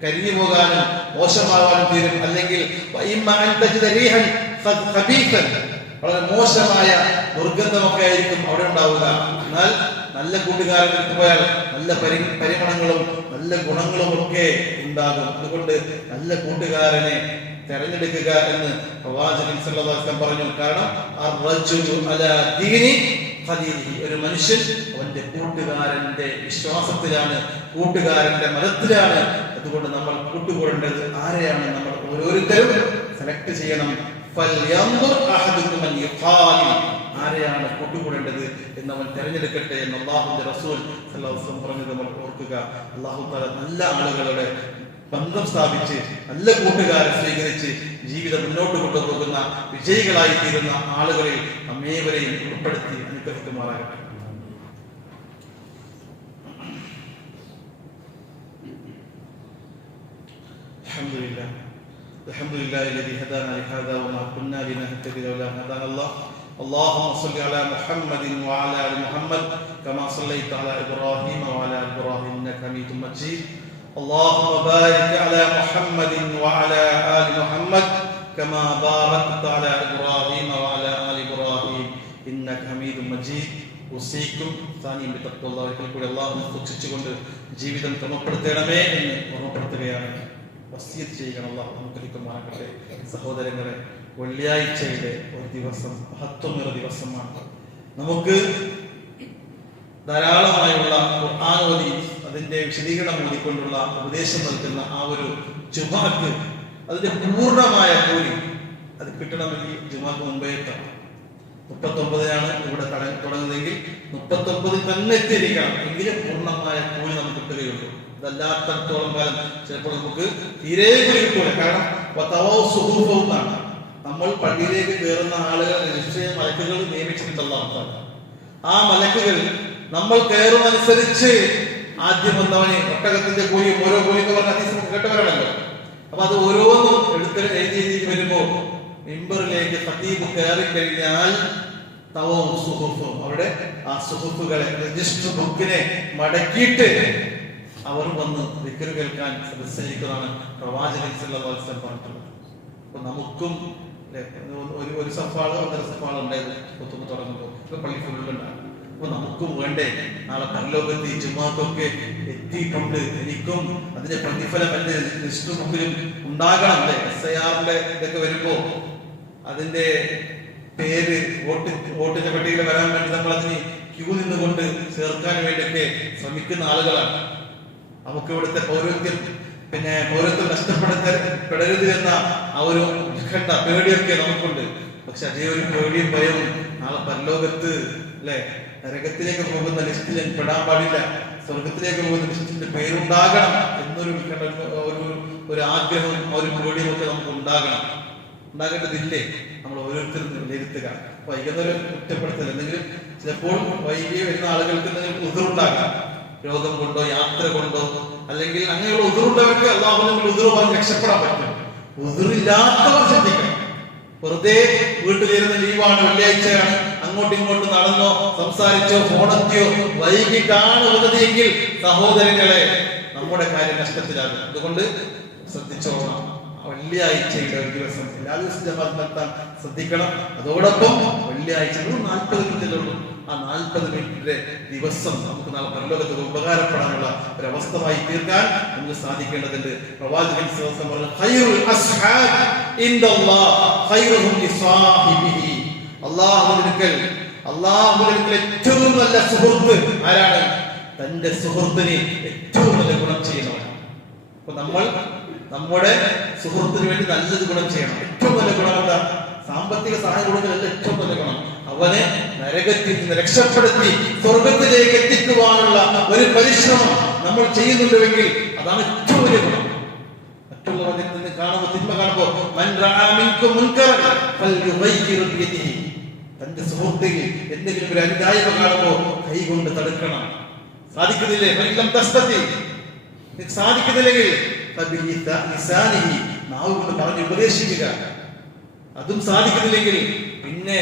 കരിഞ്ഞു പോകാനും മോശമാകാനും തീരും. അല്ലെങ്കിൽ വളരെ മോശമായ ദുർഗന്ധമൊക്കെ ആയിരിക്കും അവിടെ ഉണ്ടാവുക. എന്നാൽ നല്ല കൂട്ടുകാരൻ എടുത്തു പോയാൽ നല്ല പരിമണങ്ങളും നല്ല ഗുണങ്ങളും ഒക്കെ ഉണ്ടാകും. അതുകൊണ്ട് നല്ല കൂട്ടുകാരനെ തെരഞ്ഞെടുക്കുക എന്ന് പ്രവാചകൻ സല്ലല്ലാഹു അലൈഹി വസല്ലം പറഞ്ഞു. കാരണം ഒരു മനുഷ്യൻ അവന്റെ കൂട്ടുകാരന്റെ വിശ്വാസത്തിലാണ്, കൂട്ടുകാരന്റെ മതത്തിലാണ്. അതുകൊണ്ട് നമ്മൾ കൂട്ടുകൂടേണ്ടത് ആരെയാണ് നമ്മൾ ഓരോരുത്തരും സെലക്ട് ചെയ്യണം. ആരെയാണ് കൂട്ടുകൂടേണ്ടത് എന്നവൻ തെരഞ്ഞെടുക്കട്ടെ എന്ന് അല്ലാഹുവിന്റെ റസൂൽ സല്ലല്ലാഹു അലൈഹി വസല്ലം പറഞ്ഞത് നമ്മൾ ഓർക്കുക. അല്ലാഹു തആല നല്ല ആളുകളുടെ ബന്ധം സ്ഥാപിച്ച് നല്ല കൂട്ടുകാരെ സ്വീകരിച്ച് ജീവിതം മുന്നോട്ട് കൊണ്ടുപോകുന്ന വിജയികളായി തീരുന്ന ആളുകളിൽ നമ്മേവരെയും ഉൾപ്പെടുത്തി അനുഗ്രഹിക്കുമാറാകട്ടെ. അൽഹംദുലില്ലാഹി الذي هدانا لهذا وما كنا لنهتدي لولا أن هدانا الله. اللهم صل على محمد وعلى آل محمد كما صليت على إبراهيم وعلى آل إبراهيم إنك حميد مجيد. اللهم بارك على محمد وعلى آل محمد كما باركت على إبراهيم وعلى آل إبراهيم إنك حميد مجيد. ഉസീക്കും താനിയും ബിത്തഖ്വല്ലാഹി കൂടി അല്ലാഹുവിനെ സൂക്ഷിച്ചുകൊണ്ട് ജീവിതം ക്രമപ്പെടുത്തണമേ എന്ന് ഓർമ്മപ്പെടുത്തുകയാണ്. വസിയത്ത് ചെയ്യണം, അല്ലാഹു അനുഗ്രഹിക്കുമാറാകട്ടെ. സഹോദരങ്ങളെ, വെള്ളിയാഴ്ചയുടെ ഒരു ദിവസം മഹത്വമേറിയ ദിവസമാണ്. നമുക്ക് ധാരാളമായുള്ള ഖുർആൻ ഓതി അതിന്റെ വിശദീകരണം ഓതിക്കൊണ്ടുള്ള ഉപദേശം നൽകുന്ന ആ ഒരു ജുമാക്ക് അതിന്റെ പൂർണ്ണമായ കൂലി അത് കിട്ടണമെങ്കിൽ ജുമാക്ക് മുമ്പേ എത്തണം. 39-നാണ് ഇവിടെ തുടങ്ങുന്നതെങ്കിൽ 39 തന്നെ എത്തിയിരിക്കണം, എങ്കിലും പൂർണ്ണമായ കൂലി നമുക്ക് കിട്ടുകയുള്ളൂ. അതല്ലാത്തടത്തോളം കാലം ചിലപ്പോൾ നമുക്ക് തീരെ കൂലി കിട്ടൂല. കാരണം നമ്മൾ പള്ളിയിലേക്ക് കയറുന്ന ആളുകൾ നിശ്ചയ മലക്കുകൾ നിയമിച്ചിട്ടുള്ള ആൾക്കാണ്. ആ മലക്കുകൾ നമ്മൾ കയറുമനുസരിച്ച് ആദ്യം വന്നവന് ഒട്ടകത്തിന്റെ കൂലിയും ഓരോ കൂലിയൊക്കെ പറഞ്ഞ ഹദീസ് കേട്ടവരാണല്ലോ. അപ്പൊ അത് ഓരോന്നും എഴുതി വരുമ്പോ മിമ്പറിലേക്ക് ഖതീബ് കയറി കഴിഞ്ഞാൽ അവിടെ ആ സുഹൃത്തുക്കളെ രജിസ്റ്റർ ബുക്കിനെ മടക്കിയിട്ട് അവർ വന്ന് ദിക്ർ കേൾക്കാൻ സദസ്സിലിരിക്കുന്നതാണ് പ്രവാചകൻ സല്ലല്ലാഹു അലൈഹി വസല്ലം പറഞ്ഞിട്ടുള്ളത്. അപ്പൊ നമുക്കും ഒരു സഫാള് 1.5 സഫാള് ഉണ്ടായത് തുടങ്ങുമ്പോൾ ഇപ്പൊ പള്ളി ഫുള്ളുണ്ടാകും. അപ്പൊ നമുക്കും വേണ്ടേ നാളെ പരലോകത്ത് ഈ ജുമാക്കൊക്കെ എത്തിയിട്ടുണ്ട്, എനിക്കും അതിന്റെ പ്രതിഫലം എന്റെ രജിസ്റ്റർ ബുക്കിലും ഉണ്ടാകണം. SIR ഇതൊക്കെ വരുമ്പോ അതിന്റെ പേര് വോട്ടിന്റെ പട്ടികയിൽ വരാൻ വേണ്ടി നമ്മൾ അതിന് ക്യൂ നിന്നുകൊണ്ട് ചേർക്കാൻ വേണ്ടിയൊക്കെ ശ്രമിക്കുന്ന ആളുകളാണ്. നമുക്ക് ഇവിടുത്തെ പൗരത്വം നഷ്ടപ്പെടരുത് എന്ന ആ ഒരു പേടിയൊക്കെ നമുക്കുണ്ട്. പക്ഷെ അതേ ഒരു പേടിയും ഭയവും നാളെ പരലോകത്ത് നരകത്തിലേക്ക് പോകുന്ന ലിസ്റ്റിൽ പെടാൻ പാടില്ല, സ്വർഗത്തിലേക്ക് പോകുന്ന ലിസ്റ്റിന്റെ പേരുണ്ടാകണം എന്നൊരു ഒരു ആഗ്രഹവും ഒരു പേടിയും ഒക്കെ നമുക്ക് ഉണ്ടാകേണ്ടതില്ലേ? നമ്മൾ ഓരോരുത്തരും വിലയിരുത്തുക. വൈകുന്നേരം കുറ്റപ്പെടുത്തൽ, എന്തെങ്കിലും ചിലപ്പോൾ വൈകി വരുന്ന ആളുകൾക്ക് എന്തെങ്കിലും ഉതിറുണ്ടാകാം, രോഗം കൊണ്ടോ യാത്ര കൊണ്ടോ, അല്ലെങ്കിൽ അങ്ങനെയുള്ള ഉതിറുള്ളവർക്ക് അല്ലാഹുവിന്റെ ഉതിർ പറഞ്ഞ് രക്ഷപ്പെടാൻ പറ്റും. ഉതിറില്ലാത്തവർ ശ്രദ്ധിക്കണം. വെറുതെ വീട്ടിലിരുന്ന് ലീവാണ്, വെള്ളിയാഴ്ചയാണ്, അങ്ങോട്ടും ഇങ്ങോട്ടും നടന്നോ സംസാരിച്ചോ ഫോണെത്തിയോ വൈകിട്ടാണ് ഉള്ളതെങ്കിൽ സഹോദരങ്ങളെ നമ്മുടെ കാര്യം നഷ്ടത്തിലാകും. അതുകൊണ്ട് ശ്രദ്ധിച്ചോളണം. വെള്ളിയാഴ്ചയുടെ ഒരു ദിവസം എല്ലാ ദിവസവും ജമാഅത്ത് നടത്താൻ ശ്രദ്ധിക്കണം. അതോടൊപ്പം വെള്ളിയാഴ്ച 40 മിനിറ്റല്ലേ ഉള്ളൂ. ആ 40 മിനിറ്റിന്റെ ദിവസം നമുക്ക് നാളെ പരലോകത്ത് ഉപകാരപ്പെടാനുള്ള ഒരവസ്ഥമായി തീർക്കാൻ നമുക്ക് സാധിക്കേണ്ടതുണ്ട്. പ്രവാചകൻ പറഞ്ഞു, ഖൈറുൽ അസ്ഹാബ് ഇൻദല്ലാഹ് ഖൈറുഹും ലിസാഹിബിഹി. അല്ലാഹുവിന്റെ അടുക്കൽ ഏറ്റവും നല്ല സുഹൃത്ത് ആരാണ്? തന്റെ സുഹൃത്തിന് ഏറ്റവും നല്ല ഗുണം ചെയ്യുന്നവൻ. അപ്പൊ നമ്മൾ നമ്മുടെ സുഹൃത്തിന് വേണ്ടി നല്ലത് ഗുണം ചെയ്യണം. ഏറ്റവും നല്ല ഗുണം എന്താ? സാമ്പത്തിക സഹായം കൊടുക്കുന്നതല്ല ഏറ്റവും നല്ല ഗുണം. അവനെ നരകത്തിൽ നിന്ന് രക്ഷപ്പെടുത്തി സ്വർഗത്തിലേക്ക് എത്തിക്കുവാനുള്ള ഒരു പരിശ്രമം നമ്മൾ ചെയ്യുന്നുണ്ടെങ്കിൽ അതാണ് ഏറ്റവും വലിയ ഗുണം. മറ്റുള്ളവരിൽ നിന്ന് കാണുമ്പോൾ, തിന്മ കാണുമ്പോൾ, തന്റെ സുഹൃത്തിൽ എന്തെങ്കിലും ഒരു അനുദായ്മ കാണുമ്പോൾ കൈകൊണ്ട് തടുക്കണം. സാധിക്കുന്നില്ലേ? സാധിക്കുന്നില്ലെങ്കിൽ നാവ് കൊണ്ട് പറഞ്ഞ് ഉപദേശിക്കുക. അതും സാധിക്കുന്നില്ലെങ്കിൽ പിന്നെ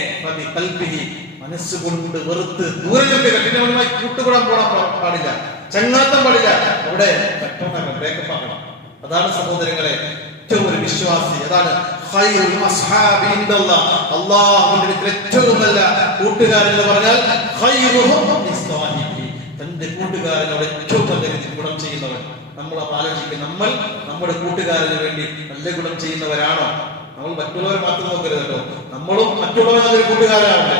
മനസ്സുകൊണ്ട് വെറുത്ത് ദൂരെ നിൽക്കുക. പിന്നെ അവനുമായി കൂട്ടുകൂടാൻ പാടില്ല, ചങ്ങാത്തം പാടില്ല. അവിടെ ബ്രേക്കപ്പ് ആക്കണം. അതാണ് സഹോദരങ്ങളെ ഏറ്റവും ഒരു വിശ്വാസി. അതാണ് അല്ലാഹുവിന്റെ ഏറ്റവും നല്ല കൂട്ടുകാരൻ എന്ന് പറഞ്ഞാൽ തന്റെ കൂട്ടുകാരനോട് ഏറ്റവും നല്ല രീതിയിൽ ഗുണം ചെയ്യുന്നവൻ. നമ്മൾ ആലോചിക്കുക, നമ്മൾ നമ്മുടെ കൂട്ടുകാരന് വേണ്ടി നല്ല ഗുണം ചെയ്യുന്നവരാണോ? നമ്മൾ മറ്റുള്ളവരെ മാത്രം നോക്കരുത് കേട്ടോ. നമ്മളും മറ്റുള്ളവന് നല്ലൊരു കൂട്ടുകാരനാവണ്ടേ?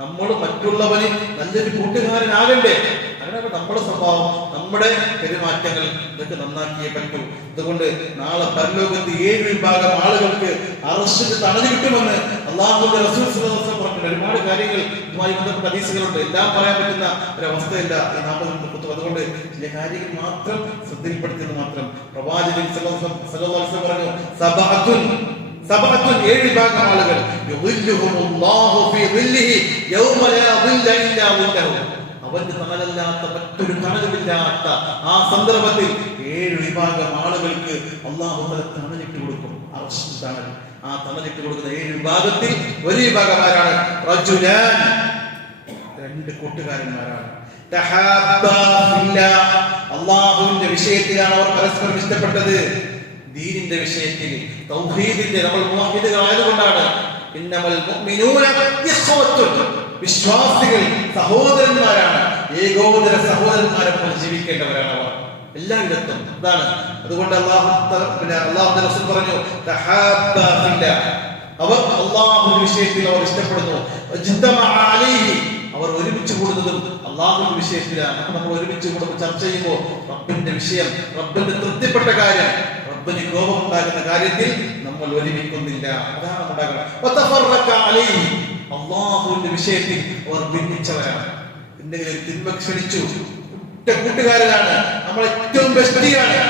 നമ്മളും മറ്റുള്ളവന് നല്ലൊരു കൂട്ടുകാരനാകണ്ടേ? അങ്ങനെയാണ് നമ്മുടെ സ്വഭാവം, നമ്മുടെ പെരുമാറ്റങ്ങൾ ഇതൊക്കെ നന്നാക്കിയേ പറ്റൂ. അതുകൊണ്ട് നാളെ പരലോകത്ത് 7 വിഭാഗം ആളുകൾക്ക് അർശിൽ തണല് കിട്ടുമെന്ന് അല്ലാഹുവിന്റെ റസൂൽ സ്വല്ലല്ലാഹു അലൈഹി വസല്ലം പറഞ്ഞു. ഒരുപാട് കാര്യങ്ങൾ ഇതുമായി ബന്ധപ്പെട്ട ഹദീസുകളുണ്ട്. എല്ലാം പറയാൻ പറ്റുന്ന ഒരവസ്ഥയല്ല ഈ 40 മിനിറ്റ്. അതുകൊണ്ട് ചില കാര്യങ്ങൾ മാത്രം ശ്രദ്ധയിൽപ്പെടുത്തിയത് മാത്രം. പ്രവാചകൻ സല്ലല്ലാഹു അലൈഹി വസല്ലം പറഞ്ഞു, സബഅത്തുൻ 7 വിഭാഗം ആളുകൾ യുദില്ലുഹുമുല്ലാഹു ഫീ ദില്ലിഹി യൗമ ലാ ദില്ല ഇല്ലാ ദില്ലഹു. അവന്റെ തണലല്ലാത്ത മറ്റൊരു തണലുമില്ലാത്ത ആ സന്ദർഭത്തിൽ 7 വിഭാഗം ആളുകൾക്ക് അല്ലാഹു തആല തണലിട്ട് കൊടുക്കും. അർശ് തണൽ. ആ തണലിട്ട് കൊടുക്കുന്ന 7 വിഭാഗത്തിൽ ഒരു വിഭാഗമാരാണ് റജുലാൻ, 2 കൂട്ടുകാരന്മാരാണ്. തഹാബ്ബാ ഫില്ലാഹ്, അല്ലാഹുവിന്റെ വിഷയത്തിലാണ് അവർ പരസ്പരം ഇഷ്ടപ്പെട്ടത്. ദീനിന്റെ വിഷയത്തിൽ, തൗഹീദിന്റെ, നമ്മൾ മുവഹിദുകളായതുകൊണ്ടാണ്. ഇന്നമൽ മുഅ്മിനൂന ഇഖ്വത്തുൻ, വിശ്വാസികൾ സഹോദരന്മാരാണ്. ഏകോദര സഹോദരന്മാരെ പോലെ ജീവിക്കേണ്ടവരാണ് അവർ എല്ലായിടത്തും. അതാണ്. അതുകൊണ്ട് അല്ലാഹുവിന്റെ റസൂൽ പറഞ്ഞു, തഹാബ്ബാ ഫില്ലാഹ്, അവർ അല്ലാഹുവിന്റെ വിഷയത്തിൽ അവർ ഇഷ്ടപ്പെടുന്നു. വജ്തമഅ അലൈഹി, അവർ ഒരുമിച്ച് കൂടുന്നതും അല്ലാഹുവിന്റെ വിഷയത്തിലാണ്. നമ്മൾ ഒരുമിച്ച് കൂടുമ്പോൾ ചർച്ച ചെയ്യുമ്പോൾ റബ്ബിന്റെ വിഷയം, റബ്ബിന്റെ തൃപ്തിപ്പെട്ട കാര്യം, റബ്ബിന് കോപം ഉണ്ടാകുന്ന കാര്യത്തിൽ നമ്മൾ ഒരുമിക്കുന്നില്ല. അതാണ് ഉണ്ടാകുന്നത്. അല്ലാഹുവിന്റെ വിഷയത്തിൽ അവർ ഭിന്നിച്ചവരാണ്. എന്തെങ്കിലും ഒരു തിന്മ ക്ഷണിച്ചു, കൂട്ടുകാരനാണ്, നമ്മൾ ഏറ്റവും ബെസ്റ്റിയാണ്,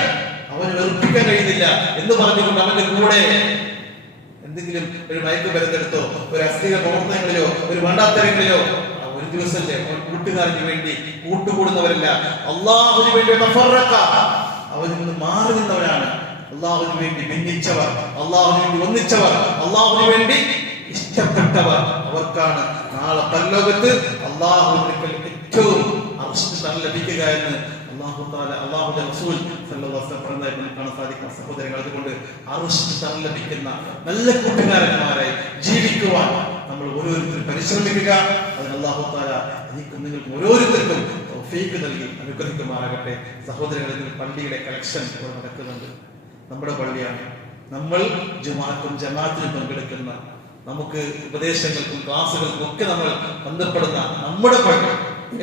അവന് വെറുപ്പിക്കാൻ കഴിയുന്നില്ല എന്ന് പറഞ്ഞുകൊണ്ട് അവന്റെ കൂടെ എന്തെങ്കിലും ഒരു മയക്കുമരുന്നെടുത്തോ ഒരു അശ്ലീല പ്രവർത്തനങ്ങളിലോ ഒരു വേണ്ടാത്തരങ്ങളിലോ ഒരു ദിവസമല്ലേ കൂട്ടുകാരന് വേണ്ടി കൂട്ടുകൂടുന്നവരല്ല. അല്ലാഹുവിന് വേണ്ടി അവനിൽ നിന്ന് മാറി നിന്നവരാണ്. അല്ലാഹുവിന് വേണ്ടി ഭിന്നിച്ചവർ, അല്ലാഹുവിന് വേണ്ടി ഒന്നിച്ചവർ, അല്ലാഹുവിന് വേണ്ടി ഇഷ്ടപ്പെട്ടവർ, അവർക്കാണ് നാളെ പരലോകത്ത് അല്ലാഹുവിന്റെ ഏറ്റവും അർശ് ലഭിക്കുക എന്ന് അല്ലാഹുവിന്റെ റസൂൽ സല്ലല്ലാഹു അലൈഹി വസല്ലം പറഞ്ഞതായി കാണാൻ സാധിക്കും. സഹോദരങ്ങൾ, അതുകൊണ്ട് അർശ് ലഭിക്കുന്ന നല്ല കൂട്ടുകാരന്മാരായി ജീവിക്കുവാൻ നമ്മൾ ഓരോരുത്തരും പരിശ്രമിക്കുക. അതിന് അല്ലാഹു തആല എനിക്കും നിങ്ങൾക്കും ഓരോരുത്തർക്കും തൗഫീഖ് നൽകി അനുഗ്രഹിക്കുമാറാകട്ടെ. സഹോദരങ്ങളിൽ പള്ളിയുടെ കളക്ഷൻ ഇവിടെ നടക്കുന്നുണ്ട്. നമ്മുടെ പള്ളിയാണ്. നമ്മൾ ജുമാഅത്തും ജമാഅത്തിലും പങ്കെടുക്കുന്ന, നമുക്ക് ഉപദേശങ്ങൾക്കും ക്ലാസുകൾക്കും ഒക്കെ നമ്മൾ ബന്ധപ്പെടുന്ന നമ്മുടെ പള്ളി,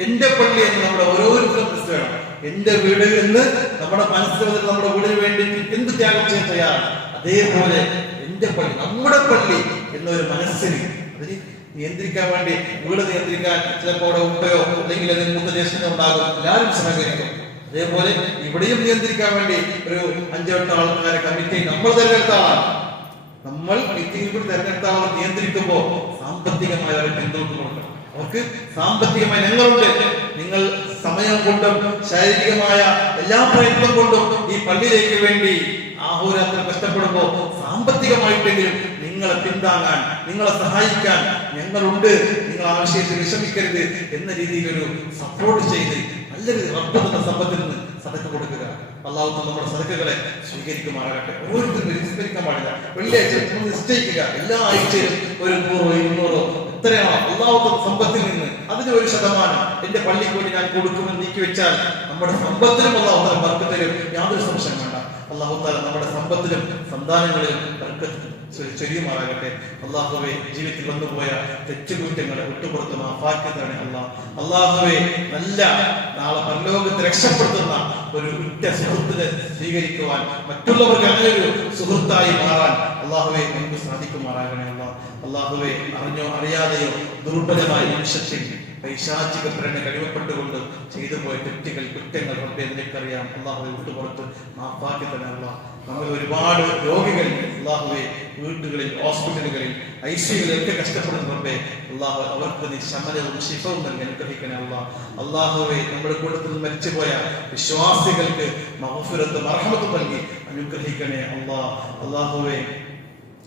എന്റെ പള്ളി എന്ന് നമ്മുടെ ഓരോരുത്തരും മനസ്സിലാക്കണം. എന്റെ വീട് എന്ന് നമ്മുടെ മനസ്സിൽ, നമ്മുടെ വീടിന് വേണ്ടി എന്ത് ത്യാഗം ചെയ്യാൻ തയ്യാറാണ്. അതേപോലെ എന്റെ പള്ളി, നമ്മുടെ പള്ളി എന്നൊരു മനസ്സിന് അതിന് നിയന്ത്രിക്കാൻ വേണ്ടി, വീട് നിയന്ത്രിക്കാൻ ചിലപ്പോൾ അവിടെ ഉപ്പയോ അല്ലെങ്കിൽ അതിന് മുത്തദേശനോ ഉണ്ടാകും, എല്ലാവരും സഹകരിക്കും. അതേപോലെ ഇവിടെയും നിയന്ത്രിക്കാൻ വേണ്ടി ഒരു 5-8 ആൾക്കാരെ കമ്മിറ്റി നമ്മൾ തിരഞ്ഞെടുത്താണ്. നമ്മൾ മീറ്റിംഗിൽ കൂടി തിരഞ്ഞെടുത്ത ആൾ നിയന്ത്രിക്കുമ്പോൾ സാമ്പത്തികമായ അവരെ പിന്തുണ കൊടുക്കണം. അവർക്ക് സാമ്പത്തികമായി ഞങ്ങളുണ്ട്. നിങ്ങൾ സമയം കൊണ്ടും ശാരീരികമായ എല്ലാ പ്രയത്നം കൊണ്ടും ഈ പള്ളിയിലേക്ക് വേണ്ടി ആഹോരാത്രം കഷ്ടപ്പെടുമ്പോൾ സാമ്പത്തികമായിട്ടെങ്കിലും നിങ്ങളെ പിന്താങ്ങാൻ, നിങ്ങളെ സഹായിക്കാൻ ഞങ്ങളുണ്ട്, നിങ്ങൾ ആ വിഷയത്തിൽ വിഷമിക്കരുത് എന്ന രീതിയിൽ ഒരു സപ്പോർട്ട് ചെയ്ത് നല്ലൊരു റബ്ബ് തന്ന സമ്പത്തിൽ നിന്ന് സദഖ കൊടുക്കുക. അള്ളാഹു നമ്മുടെ സദഖകളെ സ്വീകരിക്കുമാറാകട്ടെ. ഓരോരുത്തരും വിസ്മരിക്കാൻ പാടില്ല. വെള്ളിയാഴ്ച നിശ്ചയിക്കുക, എല്ലാ ആഴ്ചയിലും ഒരു 100 200 എത്രയാണോ അള്ളാഹു സമ്പത്തിൽ നിന്ന് അതിന് 1% എന്റെ പള്ളിക്ക് വേണ്ടി ഞാൻ കൊടുക്കുമെന്ന് നീക്കി വെച്ചാൽ നമ്മുടെ സമ്പത്തിലും അള്ളാഹു താല ബർക്കത്ത് തരും. യാതൊരു സംശയം വേണ്ട. അള്ളാഹു താല നമ്മുടെ സമ്പത്തിലും സന്താനങ്ങളിലും ബർക്കത്ത് ചൊരിയുമാറാകട്ടെ. അള്ളാഹുവേ, ജീവിതത്തിൽ വന്നുപോയ തെറ്റുകുറ്റങ്ങളെ വിട്ടുപുറത്ത് മാഫാക്കിയതാണ് അള്ളാഹുവേ. നല്ല നാളെ പരലോകത്ത് രക്ഷപ്പെടുത്തുന്ന ഒരു ഉറ്റ സുഹൃത്തിനെ സ്വീകരിക്കുവാൻ, മറ്റുള്ളവർക്ക് അങ്ങനെ ഒരു സുഹൃത്തായി മാറാൻ അള്ളാഹുവേ നമുക്ക് സാധിക്കുമാറാകണേ. അള്ളാഹുവേ, അറിഞ്ഞോ അറിയാതെയോ ദുർബലമായ നിമിഷത്തിൽ പൈശാചിക പ്രേരണ കഴിവപ്പെട്ടുകൊണ്ട് ചെയ്തു പോയ തെറ്റുകൾ കുറ്റങ്ങൾ റബ്ബേ നിനക്കറിയാം. അള്ളാഹുവെ വിട്ടുപുറത്ത് മാഫാക്കി തന്നെ. നമ്മൾ ഒരുപാട് രോഗികൾ അള്ളാഹുവെ വീടുകളിൽ, ഹോസ്പിറ്റലുകളിൽ, ICUകളിലൊക്കെ കഷ്ടപ്പെടുന്ന റബ്ബേ അള്ളാഹു അവർക്ക് നീ ശമനവും ശിഫവും നൽകി അനുഗ്രഹിക്കണേ. അള്ളാഹുവെ, നമ്മുടെ കൂട്ടത്തിൽ മരിച്ചുപോയ വിശ്വാസികൾക്ക് മഗ്ഫിറത്തും റഹ്മത്തും നൽകി അനുഗ്രഹിക്കണേ. അള്ളാഹുവെ,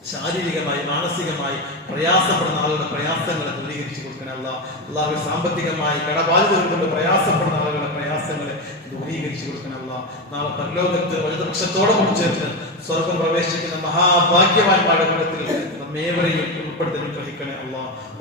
ശാരീരികമായി മാനസികമായി പ്രയാസപ്പെടുന്ന ആളുകളുടെ പ്രയാസങ്ങളെ ദൂരീകരിച്ചു കൊടുക്കണേ. അള്ളാഹു സാമ്പത്തികമായി കടബാധ്യതകൾ കൊണ്ട് പ്രയാസപ്പെടുന്ന ആളുകളുടെ പ്രയാസങ്ങളെ ദൂരീകരിച്ചു കൊടുക്കണേ. നാളെ പരലോകത്ത് വലുതപക്ഷത്തോടെ ചേർത്ത് സ്വർഗം പ്രവേശിക്കുന്ന മഹാഭാഗ്യവാന്മാരുടെ കൂട്ടത്തിൽ നമ്മേവരെയും ഉൾപ്പെടുത്തി അനുഗ്രഹിക്കണേ.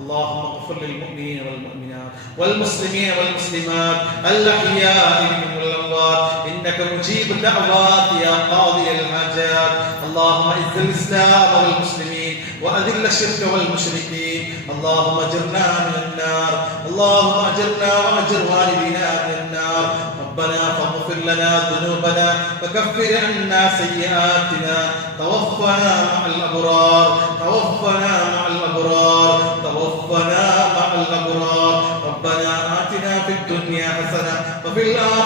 اللهم اغفر للمؤمنين والمؤمنات والمسلمين والمسلمات الأحياء منهم والأموات إنك مجيب الدعوات يا قاضي الحاجات. اللهم اعز الإسلام والمسلمين وأذل الشرك والمشركين. اللهم أجرنا من النار. اللهم أجرنا وأجر والدينا من النار. ربنا فاغفر لنا ذنوبنا وكفر عنا سيئاتنا. توفنا مع الأبرار. توفنا مع الأبرار. توفنا مع الأبرار. ربنا آتنا في الدنيا حسنة وفي الآخرة